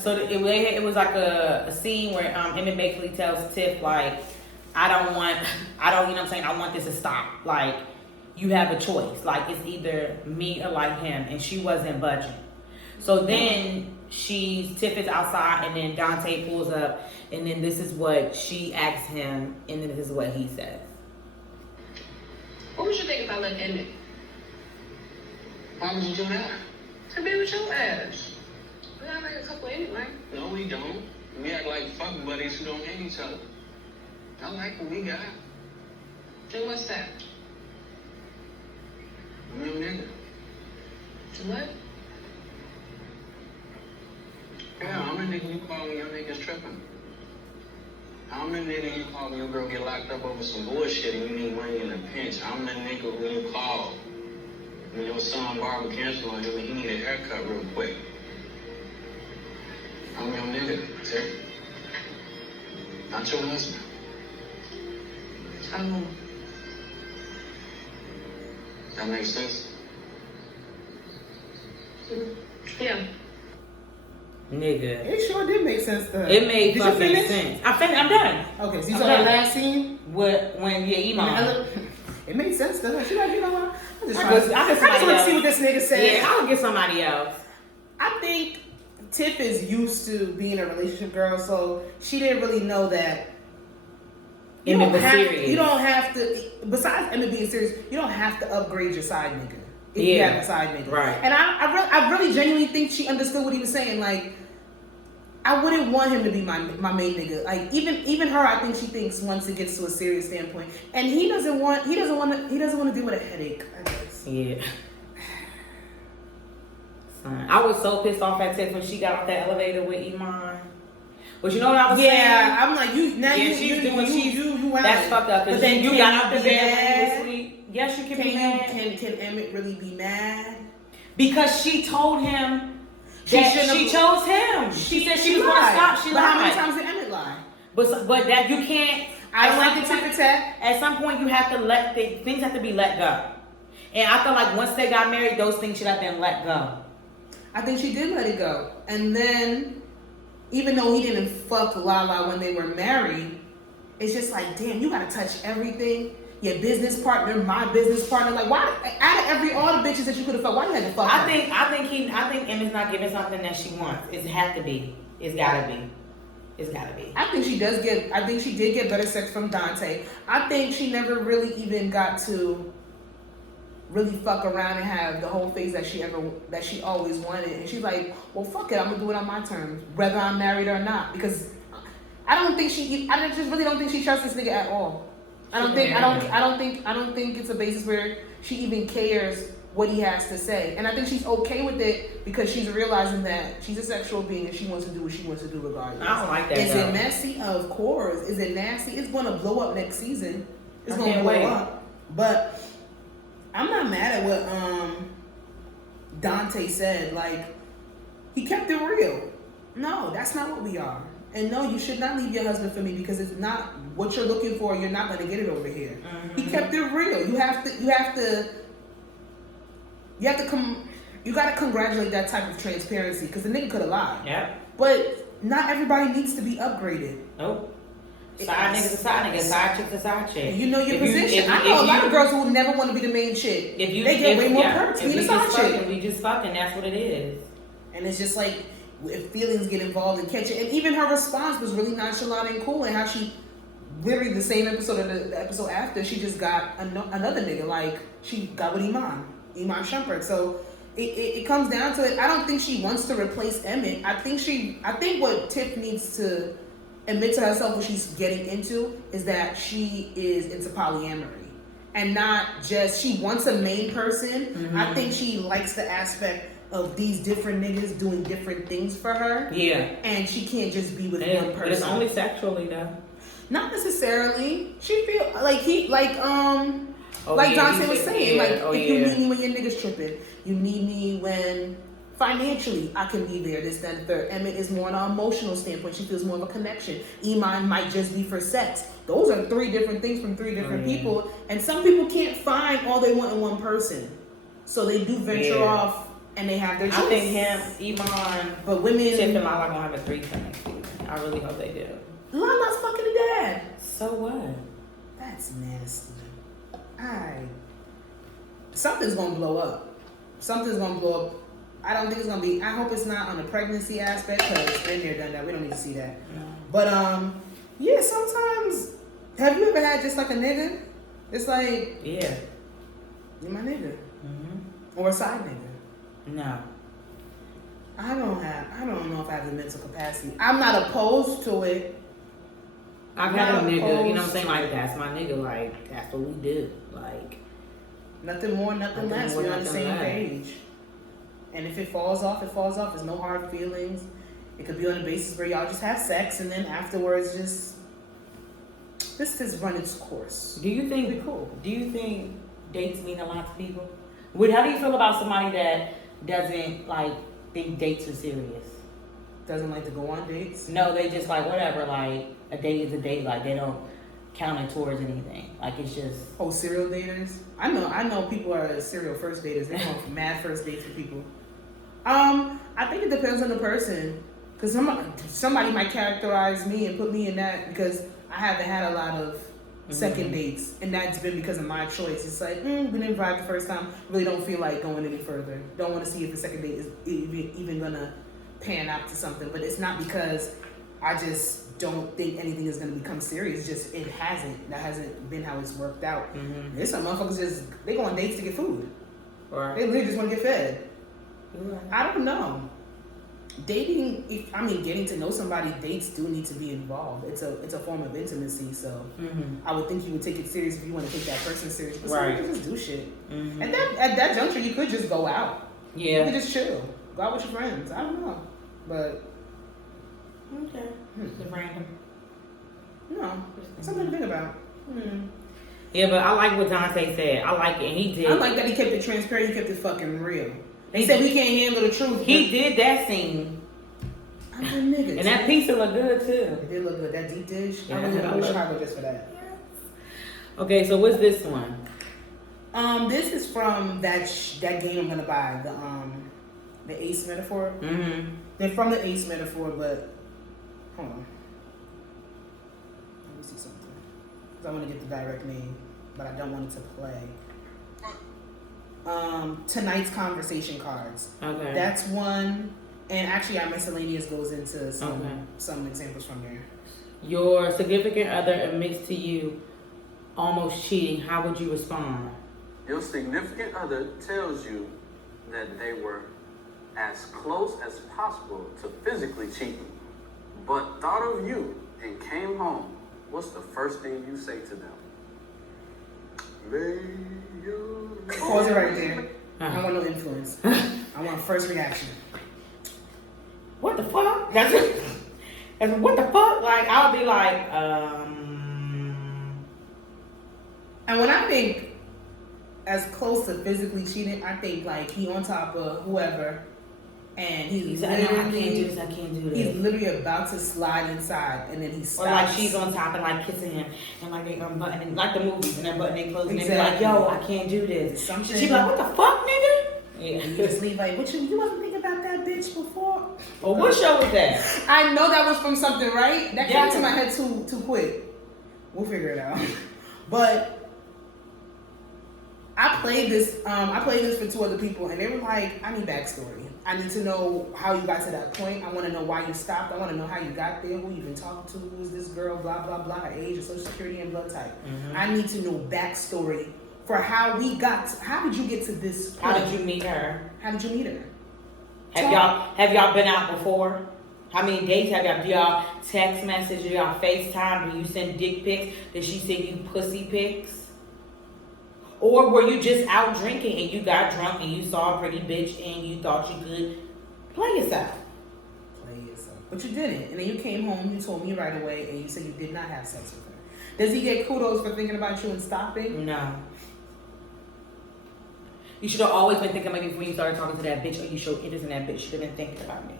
So it was like a scene where Emmett basically tells Tiff like, I don't, you know what I'm saying? I want this to stop. Like, you have a choice. Like, it's either me or like him, and she wasn't budging. So then Tiff is outside, and then Dante pulls up, and then this is what she asks him, and then this is what he says. What would you think if I let Emmett? Why would you do that? To be with your ass. We got like a couple anyway. No, we don't. We act like fuck buddies who don't hate each other. I like what we got. Then what's that? I'm your nigga. What? Yeah, I'm the nigga you call when your niggas tripping. I'm the nigga you call when your girl get locked up over some bullshit and you need money in a pinch. I'm the nigga who you call when your son barber cancer on him and he need a haircut real quick. I'm your nigga, Tiff. Not your husband. That makes sense? Yeah. Nigga. It sure did make sense to her. It made fucking sense. I'm done. Okay, so you saw the last scene? When Iman. It made sense to her. She like, you know what? I just want to see what this nigga said. Yeah, I'll get somebody else. I think Tiff is used to being a relationship girl, so she didn't really know that. You don't have to, besides Emmett being serious, you don't have to upgrade your side nigga. If you have a side nigga. Right. And I really genuinely think she understood what he was saying. Like, I wouldn't want him to be my main nigga. Like, even her, I think she thinks once it gets to a serious standpoint. And he doesn't want to deal with a headache, I guess. Yeah. I was so pissed off at Tiff when she got off that elevator with Iman. But you know what I was saying? Yeah, I'm like, you that's fucked up. But then you got out the bed when you were asleep. Yes, you can be mad. Can Emmett really be mad? Because she told him that she chose him. She said she was going to stop. She lied. But how many times did Emmett lie? But that you can't. I don't like the tick attack. At some point, you have to things have to be let go. And I feel like once they got married, those things should have been let go. I think she did let it go. And then, even though he didn't fuck Lala when they were married, it's just like, damn, you gotta touch everything. Your business partner, my business partner. Like, why? Out of all the bitches that you could have fucked, why you had to fuck her? I think Emma's not giving something that she wants. It had to be. It's gotta be. It's gotta be. I think she did get better sex from Dante. I think she never really even got to really fuck around and have the whole phase that she always wanted. And she's like, well, fuck it, I'm gonna do it on my terms, whether I'm married or not. Because I just really don't think she trusts this nigga at all. I don't think it's a basis where she even cares what he has to say. And I think she's okay with it because she's realizing that she's a sexual being and she wants to do what she wants to do regardless. I don't like that. Is it messy? Of course. Is it nasty? It's gonna blow up next season. It's gonna blow up. But I'm not mad at what Dante said, like, he kept it real. No, that's not what we are. And no, you should not leave your husband for me because it's not what you're looking for. You're not going to get it over here. Mm-hmm. He kept it real. You got to congratulate that type of transparency because the nigga could have lied. Yeah. But not everybody needs to be upgraded. Nope. Side niggas a side nigga, side chick a side chick. You know your position. I know a lot of girls who never want to be the main chick. They get way more perks being a side chick. We just fucking, that's what it is. And it's just like, if feelings get involved and catch it. And even her response was really nonchalant and cool. And how she, literally the same episode or the episode after, she just got another nigga. Like, she got with Iman Shumpert. So it comes down to it. I don't think she wants to replace Emmett. I think what Tiff needs to admit to herself what she's getting into is that she is into polyamory. And not just, she wants a main person. Mm-hmm. I think she likes the aspect of these different niggas doing different things for her. Yeah. And she can't just be with one person. But it's only sexually though. Not necessarily. She feel like Dante was saying, if you need me when your niggas tripping, you need me when financially I can be there, this, that, and the third. Emmett is more on an emotional standpoint. She feels more of a connection. Iman might just be for sex. Those are three different things from three different people. And some people can't find all they want in one person. So they do venture off and they have their choice. I think him, Iman, but women, Tiff and Lala gonna have a threesome next season. I really hope they do. Lala's fucking the dad. So what? That's nasty. Something's gonna blow up. Something's gonna blow up. I don't think it's gonna be. I hope it's not on the pregnancy aspect because been there, done that. We don't need to see that. No. But yeah. Sometimes, have you ever had just like a nigga? It's like, yeah, you're my nigga, or a side nigga. No. I don't know if I have the mental capacity. I'm not opposed to it. I've had a nigga, you know what I'm saying? Like, that's my nigga. Like, that's what we do. Like, nothing more, nothing less. We're on the same page. And if it falls off, it falls off. There's no hard feelings. It could be on the basis where y'all just have sex and then afterwards just, this has run its course. Do you think, do you think dates mean a lot to people? How do you feel about somebody that doesn't like think dates are serious? Doesn't like to go on dates? No, they just like whatever, like a date is a date, like they don't count it towards anything. Like it's just serial daters? I know people are serial first daters. They're going for mad first dates for people. I think it depends on the person. Cause somebody might characterize me and put me in that because I haven't had a lot of second dates, and that's been because of my choice. It's like, we didn't vibe the first time. Really don't feel like going any further. Don't want to see if the second date is even gonna pan out to something. But it's not because I just don't think anything is gonna become serious. Just it hasn't. That hasn't been how it's worked out. There's some motherfuckers they go on dates to get food. Right. They literally just want to get fed. Yeah. I don't know. Dating, getting to know somebody, dates do need to be involved. It's a form of intimacy, so I would think you would take it serious if you want to take that person serious. But some people just do shit. And at that juncture, you could just go out. Yeah. You could just chill. Go out with your friends. I don't know. But, okay. It's random. No. Something to think about. Yeah, but I like what Dante said. I like it. He did. I like that he kept it transparent. He kept it fucking real. They said we can't handle the truth. He did that scene. I'm a nigga. And that pizza looked good too. It did look good. That deep dish. Yeah, I really want to go to Chicago just for that. Okay, so what's this one? This is from that game I'm gonna buy. The Ace Metaphor. They're from the Ace Metaphor, but hold on. Let me see something. Because I want to get the direct name, but I don't want it to play. Tonight's conversation cards. Okay. That's one. And actually our miscellaneous goes into some examples from there. Your significant other admits to you almost cheating. How would you respond? Your significant other tells you that they were as close as possible to physically cheating, but thought of you and came home. What's the first thing you say to them? Pause it right there. I don't want no influence. I want first reaction. What the fuck? That's it. That's what the fuck? Like I'll be like, And when I think as close to physically cheating. I think like he on top of whoever, and he's like, no, I can't literally, do this. I can't do this. he's literally about to slide inside, and then he stops. Or like she's on top and like kissing him, and like they unbuttoning, like the movies, and they're buttoning their clothes, and they be like, "Yo, I can't do this." Something. She be like, "What the fuck, nigga?" Yeah. And you just leave like, "What you wasn't thinking about that bitch before?" Well, what show was that? I know that was from something, right? That Yeah. came to my head too quick. We'll figure it out. But I played this for 2 other people, and they were like, "I need backstory. I need to know how you got to that point. I want to know why you stopped. I want to know how you got there, who you've been talking to, who is this girl, blah, blah, blah, her age, her social security, and blood type. I need to know backstory for how we got to, how did you get to this point? How did you meet her? How did you meet her? Have y'all been out before? How many dates have y'all? Do y'all text message? Do y'all FaceTime? Do you send dick pics? Did she send you pussy pics? Or were you just out drinking and you got drunk and you saw a pretty bitch and you thought you could play yourself? Play yourself. But you didn't. And then you came home, you told me right away, and you said you did not have sex with her. Does he get kudos for thinking about you and stopping? No. You should have always been thinking about me when you started talking to that bitch, or you showed interest in that bitch. You should have been thinking about me.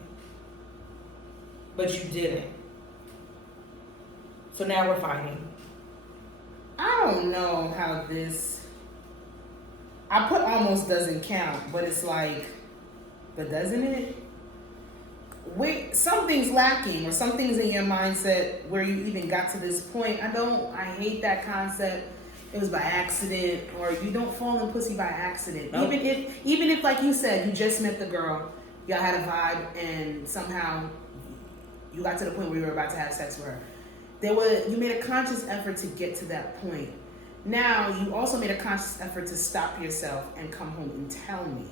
But you didn't. So now we're fighting. I don't know how this... I put almost doesn't count, but it's like, but doesn't it? Wait, something's lacking, or something's in your mindset where you even got to this point. I hate that concept. It was by accident, or you don't fall in pussy by accident. Nope. Even if, like you said, you just met the girl, y'all had a vibe, and somehow you got to the point where you were about to have sex with her. You made a conscious effort to get to that point. Now, you also made a conscious effort to stop yourself and come home and tell me.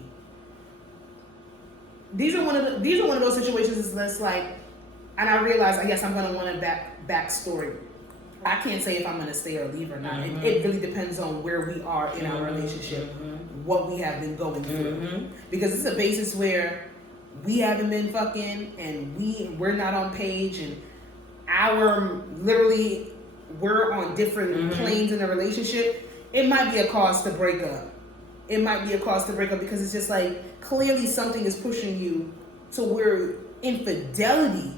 These are one of those situations that's less like, and I realize, I guess I'm going to want a backstory. I can't say if I'm going to stay or leave or not. It really depends on where we are in our relationship, what we have been going through. Because it's a basis where we haven't been fucking, and we're not on page, and we're on different planes in the relationship. It might be a cause to break up. It might be a cause to break up because it's just like, clearly something is pushing you to where infidelity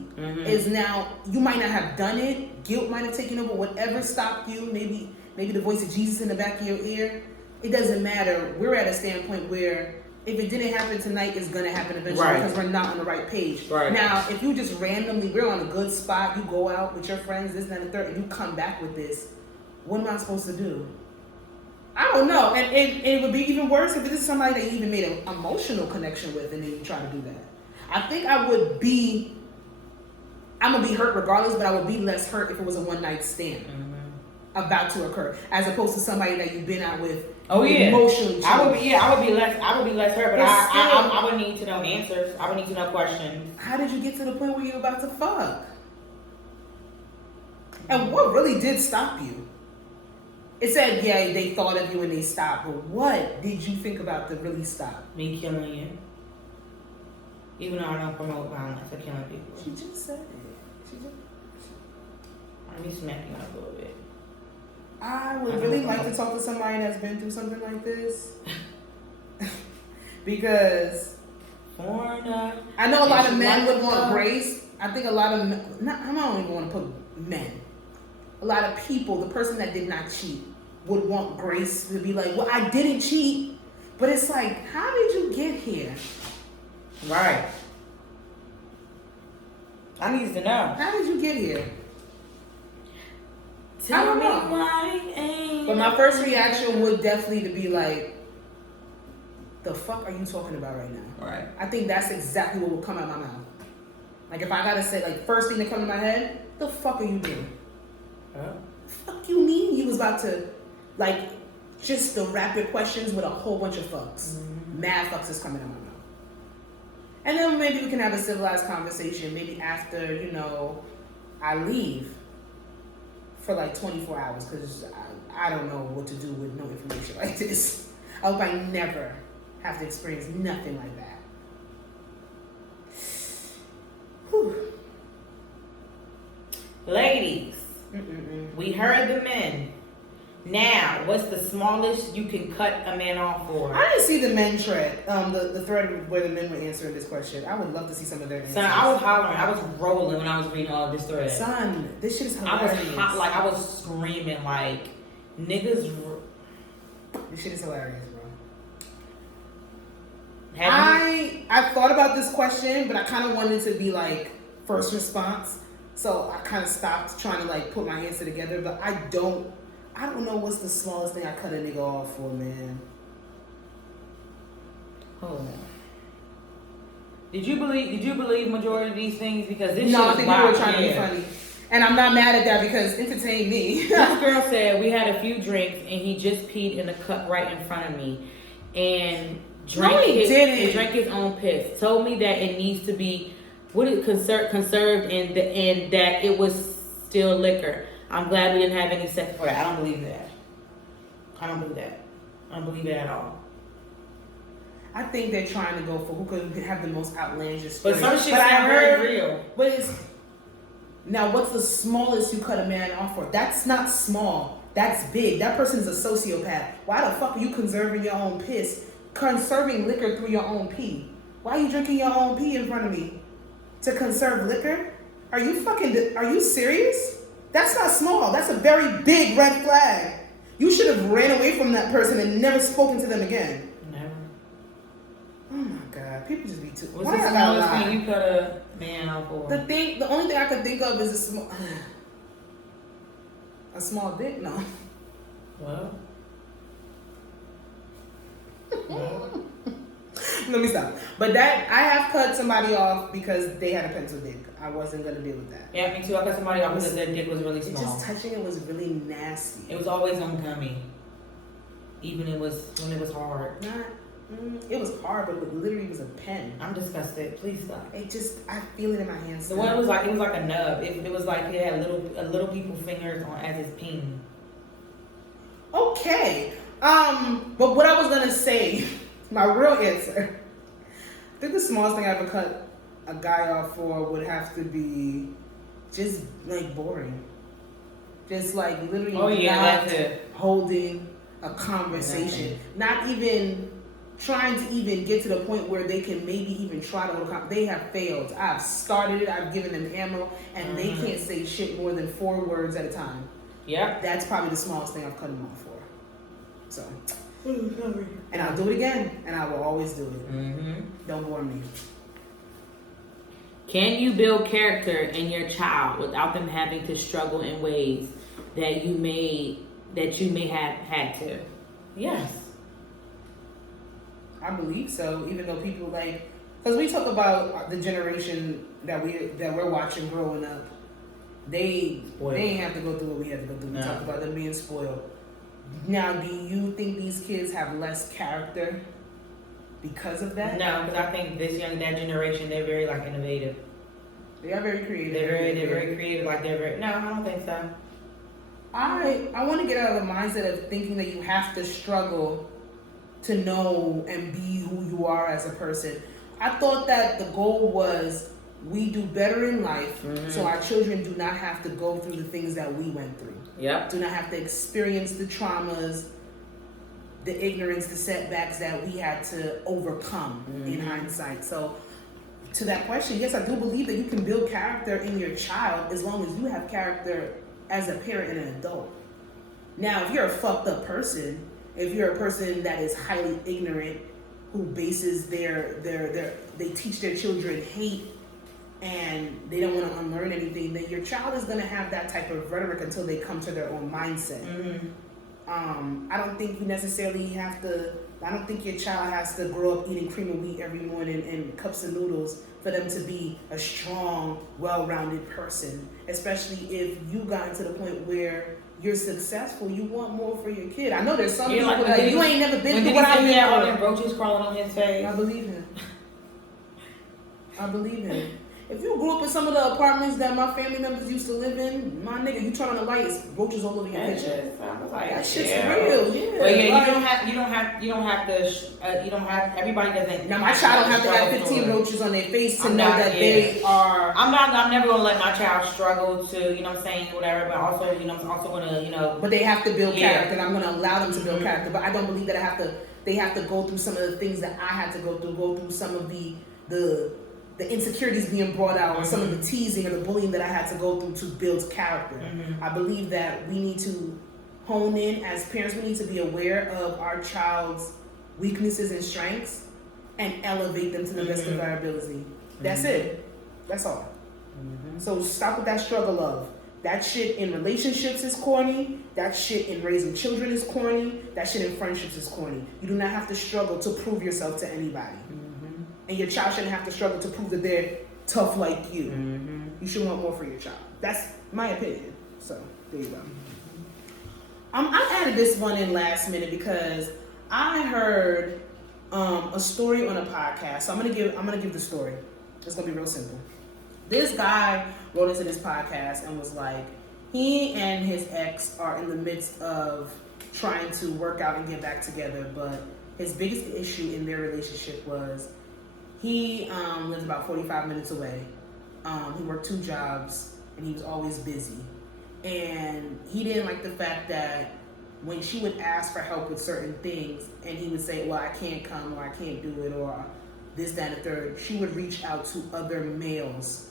is now, you might not have done it, guilt might have taken over, whatever stopped you, maybe the voice of Jesus in the back of your ear. It doesn't matter. We're at a standpoint where if it didn't happen tonight, it's gonna happen eventually, because we're not on the right page. Right. Now, if you just randomly, we're on a good spot, you go out with your friends, this, that, and the third, and you come back with this, what am I supposed to do? I don't know. And it would be even worse if it is somebody that you even made an emotional connection with, and then you try to do that. I think I'm gonna be hurt regardless, but I would be less hurt if it was a one-night stand about to occur, as opposed to somebody that you've been out with. Oh yeah, emotionally. I would be less hurt, but I would need to know answers. I would need to know questions. How did you get to the point where you're about to fuck? And what really did stop you? It said, yeah, they thought of you and they stopped, but what did you think about that really stopped? Me killing you. Even though I don't promote violence or killing people. She just said it. Let me smack you up a little bit. I would really like to talk to somebody that's been through something like this. Because I know a lot of men would want grace. I think a lot of men, I don't even want to put men. A lot of people, the person that did not cheat, would want grace to be like, well, I didn't cheat. But it's like, how did you get here? Right. I need to know. How did you get here? I don't know. But my first reaction would definitely to be like, the fuck are you talking about right now? Right. I think that's exactly what will come out of my mouth. Like if I gotta say, like, first thing that come to my head, the fuck are you doing? Fuck you mean? You was about to, like, just the rapid questions with a whole bunch of fucks. Mad fucks is coming out of my mouth. And then maybe we can have a civilized conversation, maybe after, you know, I leave for like 24 hours, because I don't know what to do with no information like this. I hope I never have to experience nothing like that. Whew. Ladies, we heard the men. Now, what's the smallest you can cut a man off for? I didn't see the men thread, the thread where the men were answering this question. I would love to see some of their answers. Son, I was hollering. I was rolling when I was reading all this thread. Son, this shit is I hilarious. was hot, like I was screaming, like niggas. This shit is hilarious, bro. I thought about this question, but I kind of wanted to be like first response, so I kind of stopped trying to like put my answer together. But I don't know what's the smallest thing I cut a nigga off for, man. Hold on. Did you believe majority of these things? Because this No, shit I is think people were wild. trying to be funny. And I'm not mad at that because entertain me. This girl said we had a few drinks and he just peed in a cup right in front of me and drank his own piss. Told me that it needs to be conserved and that it was still liquor. I'm glad we didn't have any sex for that. I don't believe that. I don't believe it at all. I think they're trying to go for who could have the most outlandish story. But some shit sound very real. But it's now, what's the smallest you cut a man off for? That's not small. That's big. That person's a sociopath. Why the fuck are you conserving your own piss? Conserving liquor through your own pee. Why are you drinking your own pee in front of me? To conserve liquor? Are you serious? That's not small. That's a very big red flag. You should have ran away from that person and never spoken to them again. Never. Oh my God. People just be too... What's the smallest thing you cut a man off for? The only thing I could think of is a small dick. No. Well. Let me stop. But that I have cut somebody off because they had a pencil dick. I wasn't gonna deal with that. Yeah, me too. I cut somebody off because their dick was really small. Just touching it was really nasty. It was always on gummy. Even when it was hard. It was hard, but it literally was a pen. I'm disgusted. Please stop. I feel it in my hands. The one it was like a nub. It was like it had little people fingers on as his peen. Okay. But what I was gonna say, my real answer, I think the smallest thing I ever cut a guy off for would have to be just like boring. Just like literally not holding a conversation. Not even trying to even get to the point where they can maybe even try to hold a conversation. They have failed. I've started it, I've given them ammo, and they can't say shit more than 4 words at a time. Yeah. That's probably the smallest thing I've cut them off for. So, and I'll do it again, and I will always do it. Mm-hmm. Don't bore me. Can you build character in your child without them having to struggle in ways that you may have had to? Yes. I believe so. Even though people because we talk about the generation that we're watching growing up, they ain't have to go through what we had to go through. We talked about them being spoiled. Now, do you think these kids have less character because of that? No, because I think that generation, they're very innovative. They are very creative. They're very creative. No, I don't think so. I want to get out of the mindset of thinking that you have to struggle to know and be who you are as a person. I thought that the goal was we do better in life, so our children do not have to go through the things that we went through. Yep. Do not have to experience the traumas, the ignorance, the setbacks that we had to overcome in hindsight. So, to that question, yes, I do believe that you can build character in your child as long as you have character as a parent and an adult. Now, if you're a fucked up person, if you're a person that is highly ignorant, who bases they teach their children hate and they don't want to unlearn anything, then your child is going to have that type of rhetoric until they come to their own mindset. I don't think you necessarily have to, I don't think your child has to grow up eating cream of wheat every morning and cups of noodles for them to be a strong, well-rounded person. Especially if you got to the point where you're successful, you want more for your kid. I know there's some people that you ain't never been through what I've been through. All them roaches crawling on his face. I believe him. If you grew up in some of the apartments that my family members used to live in, my nigga, you turn on the light, it's roaches all over your kitchen. That shit's real, yeah. But yeah, like, everybody doesn't. Now my child don't have to have 15 roaches on their face to know that they are. I'm never gonna let my child struggle to, whatever. But also, I'm also gonna, But they have to build character, and I'm gonna allow them to build character. But I don't believe that they have to go through some of the things that I had to go through some of the insecurities being brought out, some of the teasing or the bullying that I had to go through to build character. I believe that we need to hone in as parents. We need to be aware of our child's weaknesses and strengths and elevate them to the best of our ability. That's it. That's all. So stop with that struggle of that shit in relationships is corny. That shit in raising children is corny. That shit in friendships is corny. You do not have to struggle to prove yourself to anybody. And your child shouldn't have to struggle to prove that they're tough like you. You should want more for your child. That's my opinion. So there you go. I added this one in last minute because I heard a story on a podcast. So I'm gonna give the story. It's gonna be real simple. This guy wrote into this podcast and was like, he and his ex are in the midst of trying to work out and get back together, but his biggest issue in their relationship was he lives about 45 minutes away. He worked 2 jobs and he was always busy. And he didn't like the fact that when she would ask for help with certain things and he would say, well, I can't come or I can't do it or this, that, and the third, she would reach out to other males,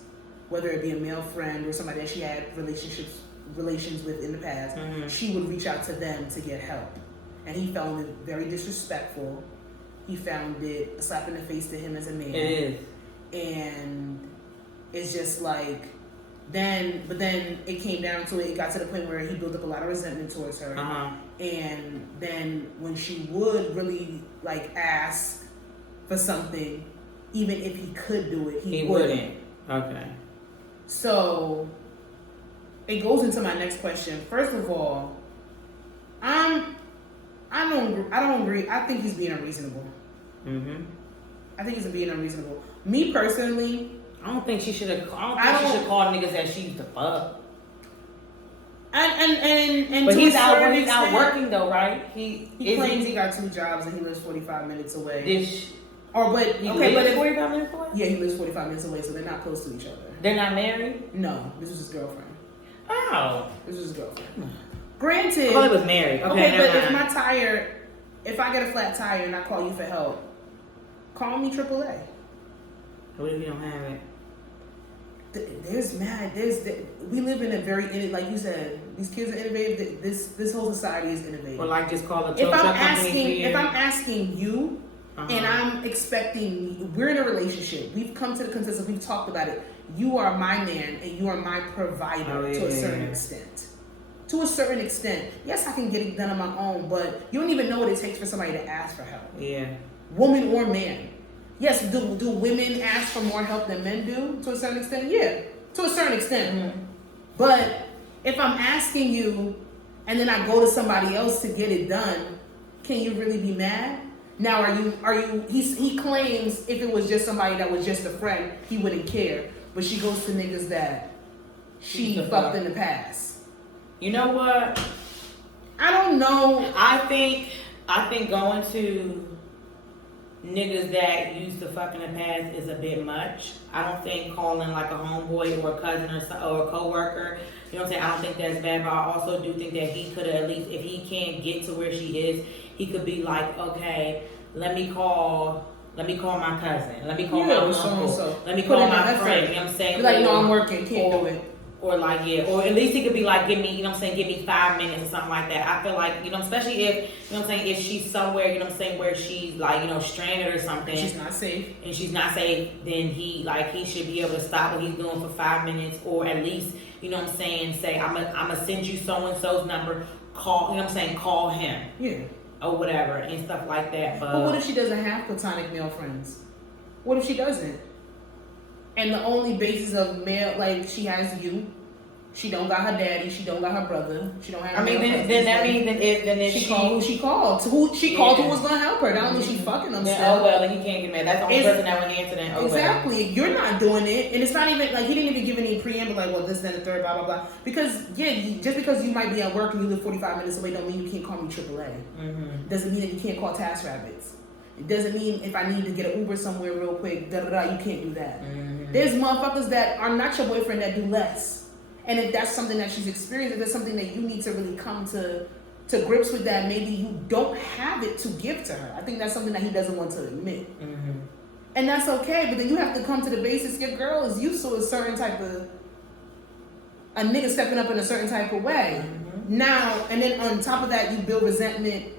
whether it be a male friend or somebody that she had relations with in the past. She would reach out to them to get help. And he found it very disrespectful. He found it a slap in the face to him as a man. It is. And it's just like, but then it came down to it got to the point where he built up a lot of resentment towards her. And then when she would really like ask for something, even if he could do it, he wouldn't. Okay. So it goes into my next question. First of all, I don't agree. I think he's being unreasonable. I think he's being unreasonable. Me personally, I don't think she should have. I don't think she should call niggas that she used to fuck. And but he's out working though, right? He claims he got 2 jobs and he lives 45 minutes away. He lives 45 minutes away? Yeah, he lives 45 minutes away, so they're not close to each other. They're not married? No, this was his girlfriend. Oh. This was his girlfriend. Granted. I thought he was married. Okay, but if I get a flat tire and I call you for help, call me AAA. What if you don't have it? We live in a very, like you said, these kids are innovative. This whole society is innovative. Or like just call a if I'm asking you, and I'm expecting, we're in a relationship. We've come to the consensus. We've talked about it. You are my man, and you are my provider to a certain extent. To a certain extent, yes, I can get it done on my own, but you don't even know what it takes for somebody to ask for help. Yeah. Woman or man. Yes, do women ask for more help than men do to a certain extent? Yeah, to a certain extent. But if I'm asking you and then I go to somebody else to get it done, can you really be mad? Now, he claims if it was just somebody that was just a friend, he wouldn't care. But she goes to niggas that she fucked in the past. You know what? I don't know. I think going to niggas that used to fuck in the past is a bit much. I don't think calling like a homeboy or a cousin or a coworker, you know what I'm saying? I don't think that's bad, but I also do think that he could have at least, if he can't get to where she is, he could be like, okay, let me call my cousin, let me call my uncle, let me call my friend, you know what I'm saying? Be like, no, I'm working, can't do it. Or like, or at least he could be like, give me, you know what I'm saying, give me 5 minutes or something like that. I feel like, you know, especially if, you know what I'm saying, if she's somewhere, you know what I'm saying, where she's like, you know, stranded or something. She's not safe. And she's not safe, then he should be able to stop what he's doing for 5 minutes, or at least, you know what I'm saying, say, I'm gonna send you so-and-so's number, call, you know what I'm saying, call him. Yeah. Or whatever, and stuff like that. But what if she doesn't have platonic male friends? What if she doesn't? And the only basis of male, like, she has you. She don't got her daddy. She don't got her brother. She don't have. I mean, then that means then she called who she called. Who she called who was gonna help her. That means she fucking them. Oh well, then he can't get mad. That's the only person that went answer that. Exactly. You're not doing it, and it's not even like he didn't even give any preamble like, well, this, then, the third, blah blah blah. Because just because you might be at work and you live 45 minutes away, don't mean you can't call me AAA. Doesn't mean that you can't call Task Rabbits. It doesn't mean if I need to get an Uber somewhere real quick, you can't do that. There's motherfuckers that are not your boyfriend that do less. And if that's something that she's experienced, if that's something that you need to really come to grips with, that maybe you don't have it to give to her. I think that's something that he doesn't want to admit. And that's okay, but then you have to come to the basis. Your girl is used to a certain type of, a nigga stepping up in a certain type of way. Now, and then on top of that, you build resentment,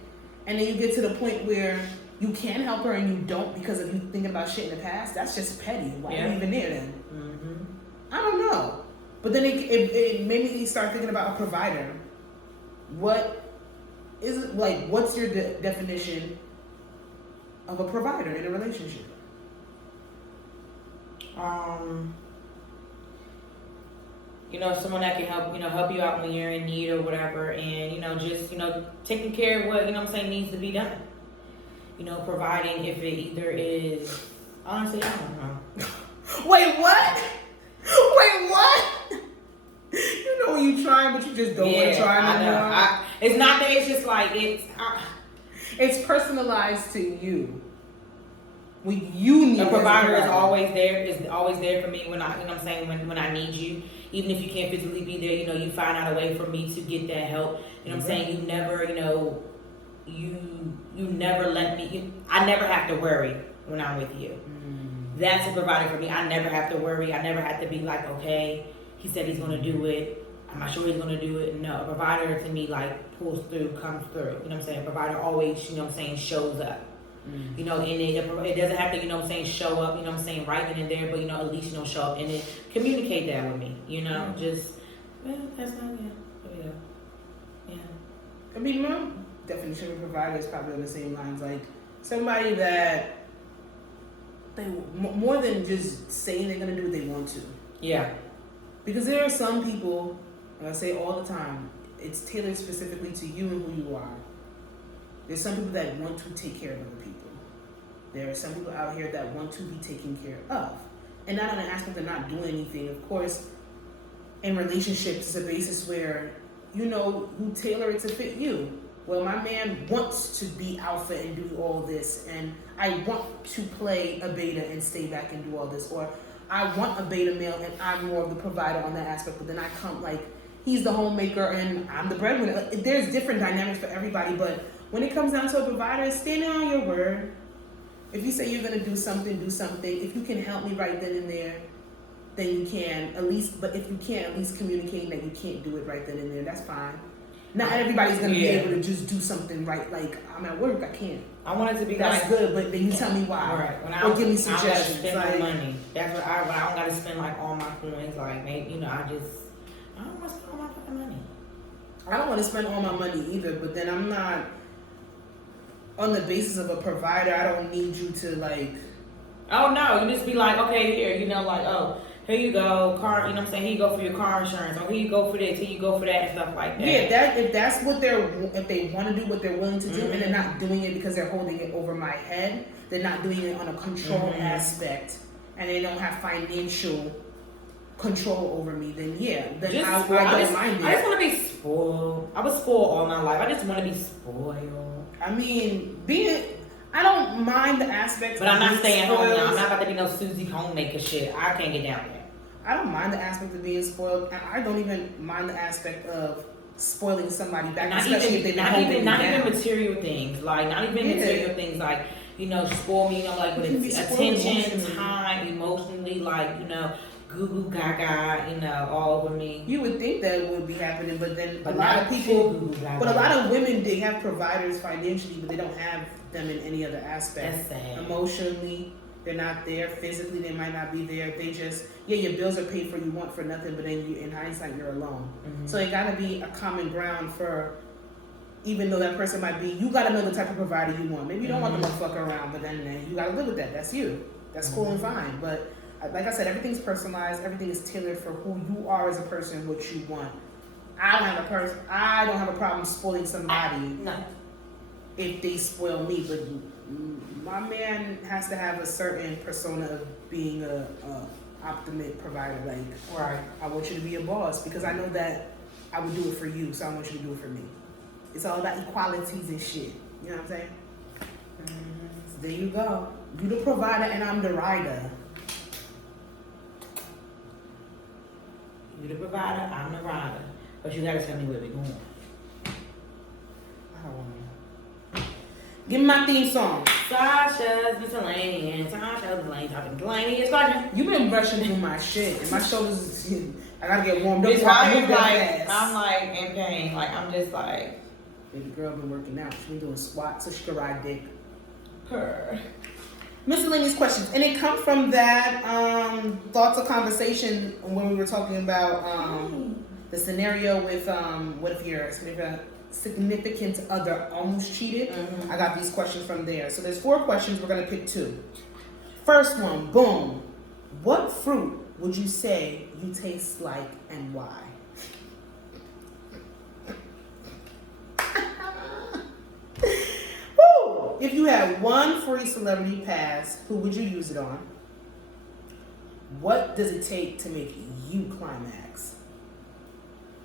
and then you get to the point where you can help her and you don't because of you thinking about shit in the past. That's just petty. Why are you even there then? I don't know. But then it made me start thinking about a provider. What is it like? What's your definition of a provider in a relationship? Someone that can help you out when you're in need or whatever, and just taking care of what needs to be done. Providing, if it either is, honestly, I don't know. Wait, what? Wait, what? You know when you trying, but you just don't want to try no more. It's not that. It's just like it's personalized to you. When you need a provider is always there. Is always there for me when I, when I need you. Even if you can't physically be there, you find out a way for me to get that help. You never, you never let me. I never have to worry when I'm with you. That's a provider for me. I never have to worry. I never have to be like, okay, he said he's gonna do it. I'm not sure he's gonna do it. No, a provider to me pulls through, comes through. A provider always, shows up. And it doesn't have to, show up, right then and there, but at least show up and then communicate that with me. That's not I mean, my definition of provider is probably on the same lines, like somebody that they more than just saying they're gonna do what they want to. Yeah. Because there are some people, and I say all the time, it's tailored specifically to you and who you are. There's some people that want to take care of other people. There are some people out here that want to be taken care of. And not on an aspect of not doing anything. Of course, in relationships, it's a basis where who tailor it to fit you. Well, my man wants to be alpha and do all this, and I want to play a beta and stay back and do all this, or I want a beta male and I'm more of the provider on that aspect, but then I come he's the homemaker and I'm the breadwinner. There's different dynamics for everybody, but when it comes down to a provider, standing on your word. If you say you're gonna do something, do something. If you can help me right then and there, then you can at least. But if you can't, at least communicate that you can't do it right then and there. That's fine. Not everybody's gonna be able to just do something right. Like I'm at work, I can't. I want it to be that's good, but then you tell me why. Right. Or give me suggestions. I don't gotta spend my money. That's what I don't gotta spend all my coins. Maybe I don't want to spend all my fucking money. I don't want to spend all my money either, but then I'm not on the basis of a provider. I don't need you to Oh no, you just be okay, here, oh, here you go, car, here you go for your car insurance, or here you go for this, here you go for that, and stuff like that. Yeah, if that's what if they want to do what they're willing to do, and they're not doing it because they're holding it over my head, they're not doing it on a control aspect, and they don't have financial control over me, then I don't mind it. I just want to be spoiled. I was spoiled all my life. I just want to be spoiled. I mean, I don't mind the aspect. But I'm not staying home now. I'm not about to be no Susie homemaker shit. I can't get down there. I don't mind the aspect of being spoiled, and I don't even mind the aspect of spoiling somebody back, especially if they've been holding me down. Not even material things, not even material things, spoil me, with attention, time, emotionally, goo goo gaga, all over me. You would think that would be happening, but then a lot of people, but a lot of women, they have providers financially, but they don't have them in any other aspect. That's sad. Emotionally, they're not there. Physically, they might not be there. They just, your bills are paid for, you want for nothing, but then in hindsight, you're alone. So it gotta be a common ground for, even though that person might be, you gotta know the type of provider you want. Maybe you don't want them to fuck around, but then you gotta live with that. That's you. That's cool and fine. But like I said, everything's personalized. Everything is tailored for who you are as a person, what you want. I don't have a problem spoiling somebody. No. If they spoil me, but my man has to have a certain persona of being a optimist provider. Like, Right. I want you to be a boss because I know that I would do it for you, so I want you to do it for me. It's all about equalities and shit. You know what I'm saying? So there you go. You the provider and I'm the rider. You the provider, I'm the rider. But you gotta tell me where we're going. I don't want to. Give me my theme song. Sasha's miscellaneous. Sasha's Delaney talking Delaney. It's Gardner. You've been rushing through my shit, and my shoulders. I gotta get warmed up. It's so I can like, move that fast. I'm like in pain. Like, I'm just like, Baby girl been working out. She been doing squats so she can ride dick. purr. Miscellaneous questions, and it comes from that thoughts of conversation when we were talking about the scenario with what if your significant other almost cheated. I got these questions from there. So there's 4 questions. We're gonna pick 2. First one, boom. What fruit would you say you taste like and why? Woo! If you had one free celebrity pass, who would you use it on? What does it take to make you climax?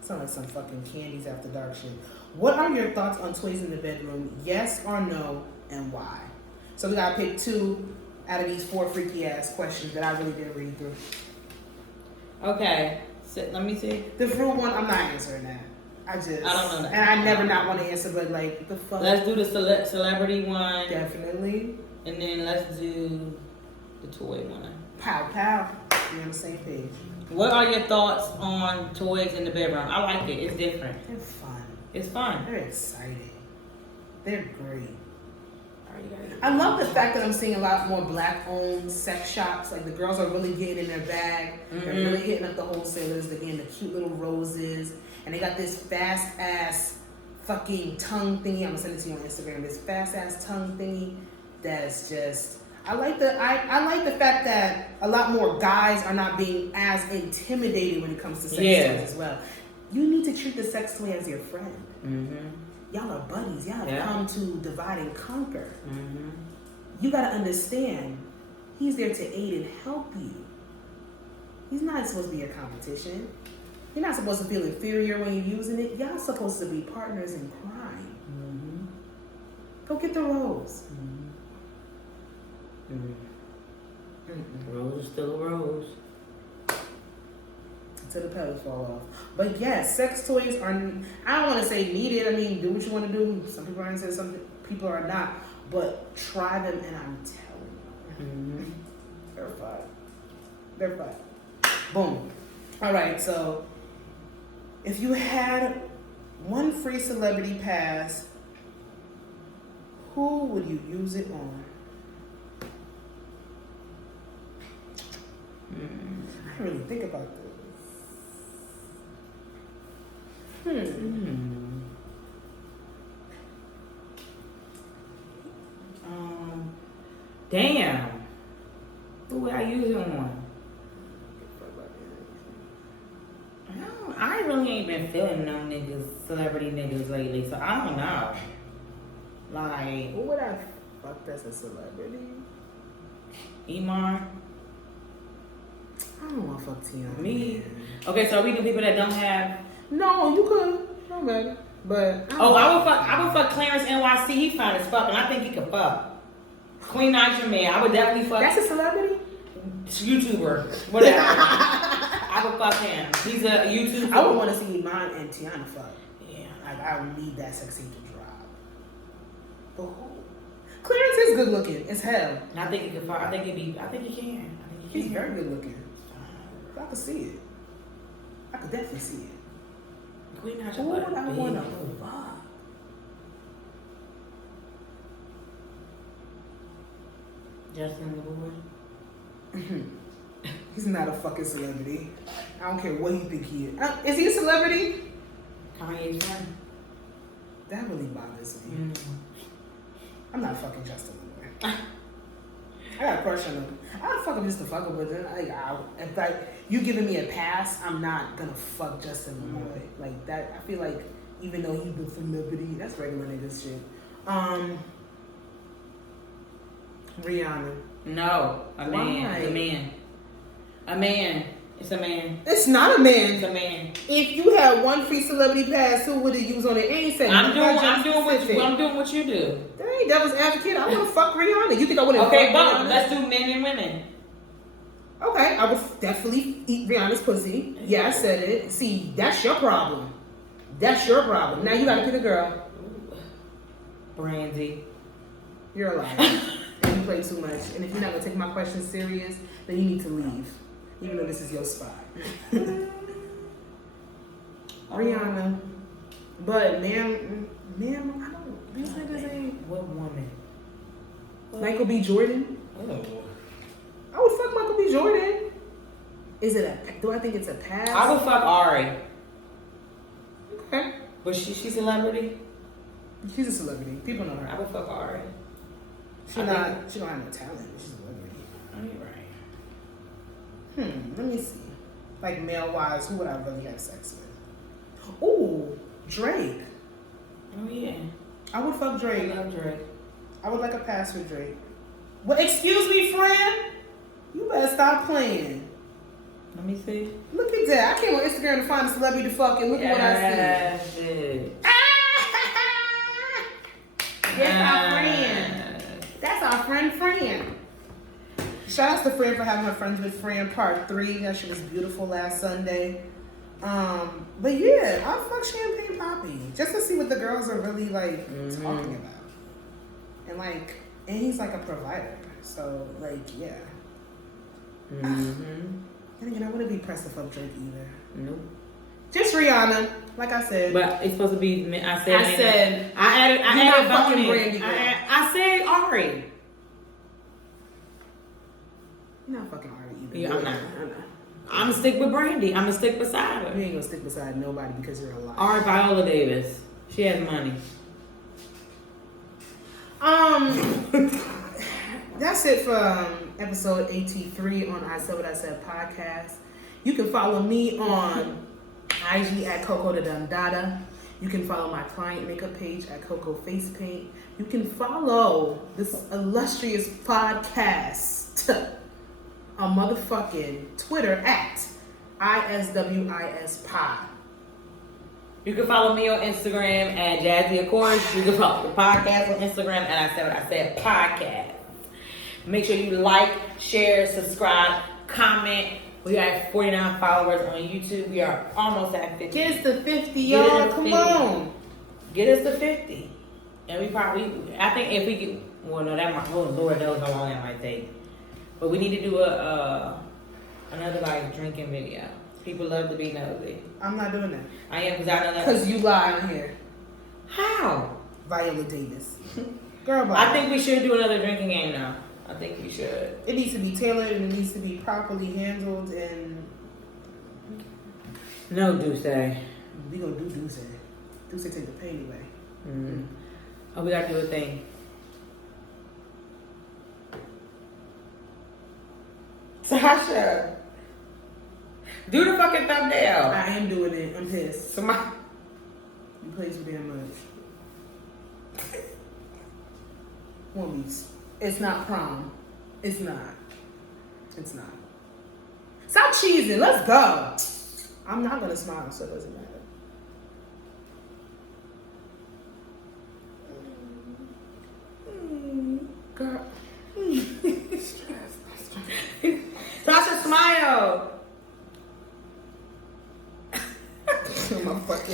Sound like some fucking candies after dark shit. What are your thoughts on toys in the bedroom? Yes or no, and why? So we gotta pick 2 out of these 4 freaky ass questions that I really didn't read through. Okay, so, let me see. The fruit one, I'm not answering that. I don't know that. And I never not want to answer, but like, the fuck? Let's do the celebrity one. Definitely. And then let's do the toy one. Pow, pow. We're on the same page. What are your thoughts on toys in the bedroom? I like it. It's different. They're fun. It's fun. They're exciting. They're great. All right, I love the fact that I'm seeing a lot more black-owned sex shops. Like, the girls are really getting in their bag. They're really hitting up the wholesalers. They're getting the cute little roses. And they got this fast-ass fucking tongue thingy. I'm going to send it to you on Instagram. This fast-ass tongue thingy that's just... I like the fact that a lot more guys are not being as intimidated when it comes to sex toys as well. You need to treat the sex toy as your friend. Y'all are buddies. Y'all have come to divide and conquer. You gotta understand, he's there to aid and help you. He's not supposed to be a competition. You're not supposed to feel inferior when you're using it. Y'all supposed to be partners in crime. Go get the rose. Rose is still a rose. Until the petals fall off. But yes, sex toys are, I don't want to say needed. I mean, do what you want to do. Some people are into it, some people are not. But try them and I'm telling you. They're fun. They're fun. Boom. All right, so if you had one free celebrity pass, who would you use it on? I didn't really think about this. Damn. Who would I use it on? I really ain't been feeling no niggas, celebrity niggas lately, so I don't know. Like, Who would I fuck as a celebrity? Emar? I don't want to fuck Tiana. Me? Okay, so we do people that don't have. No, you could. No matter. But I would fuck Clarence NYC. He fine as fuck, and I think he could fuck. Queen Naija Man, I would definitely fuck. That's a celebrity? YouTuber, whatever. I would fuck him. He's a YouTuber. I would want to see Iman and Tiana fuck. Yeah. I would need that sex scene to drop. But who? Clarence is good looking as hell. And I think he could fuck. I think he can. He's very good looking. I could see it. I could definitely see it. Queen Naija Who would I Man. want to fuck? Justin LaBoy. He's not a fucking celebrity. I don't care what you think he is. Is he a celebrity? Kanye's son. That really bothers me. I'm not fucking Justin LaBoy. got a crush on him. I'd fuck him just to fuck him, but then if like you giving me a pass, I'm not gonna fuck Justin Leroy like that. I feel like even though he's the celebrity, that's regular nigga shit. Rihanna. No, a man. A man. It's a man. It's not a man. It's a man. If you had one free celebrity pass, who would it use on it? Ain't saying. I'm doing what you do. That ain't devil's advocate. I want to fuck Rihanna. You think I wouldn't? Okay, fuck but Rihanna? let's do men and women. Okay, I would definitely eat Rihanna's pussy. Yeah, I said it. See, that's your problem. That's your problem. Now you gotta pick a girl. Brandy. You're a liar. And you play too much. And if you're not gonna take my questions serious, then you need to leave. Even though this is your spot. Rihanna. But man, I don't. These niggas ain't. What woman? Michael B. Jordan. Oh. I would fuck Michael B. Jordan. Is it a? Do I think it's a pass? I would fuck Ari. Okay. But she's a celebrity. She's a celebrity. People know I her. would fuck Ari. She don't have no talent. She's a celebrity. You're right. Let me see. Like male wise, who would I really have sex with? Ooh, Drake. Oh yeah. I would fuck I Drake. love Drake. I would like a pass with Drake. Well, excuse me, friend. You better stop playing. Let me see. Look at that. I came on Instagram to find a celebrity to fuck, and look at what I see. Shit. That's our friend. That's our friend. Shout out to Fran for having her Friends with Fran Part 3. That shit was beautiful last Sunday. But yeah, I'll fuck Champagne Poppy just to see what the girls are really like talking about. And he's like a provider. So like, yeah. And again, I wouldn't be pressed to fuck Drake either. Nope. Just Rihanna, like I said. But it's supposed to be. I said. I added not fucking bonus. Brandy, girl. I said Ari. You're not fucking Ari either. Yeah, I'm not. I'm gonna stick with Brandy. I'm gonna stick beside her. You ain't gonna stick beside nobody because you're a liar. Ari Viola Davis. She has money. That's it for episode 83 on I Said What I Said podcast. You can follow me on IG at Coco the Dundada. You can follow my client makeup page at Coco Face Paint. You can follow this illustrious podcast on motherfucking Twitter at ISWISPod. You can follow me on Instagram at Jazzy Accords. You can follow the podcast on Instagram at I Said What I Said podcast. Make sure you like, share, subscribe, comment. We have 49 followers on YouTube. We are almost at 50. Get us to 50, y'all. Come on. Get us to 50. And we probably, I think if we get, well, no, that might, oh, Lord knows how long that might take. But we need to do another like drinking video. People love to be nosy. I'm not doing that. I am, because I know that. Because you lie on here. How? Viola Davis. Girl, bye. I think we should do another drinking game now. I think we should. It needs to be tailored and it needs to be properly handled and... No, Deuce. We gonna do Deuce. Deuce take the pain away. Mm-hmm. Oh, we gotta do a thing. Sasha, do the fucking thumbnail. I am doing it. I'm pissed. Somebody. You play too damn much. Womies. It's not prom. It's not. It's not. Stop cheesing. Let's go. I'm not gonna smile, so it doesn't matter. Girl. Sasha, smile. My fucking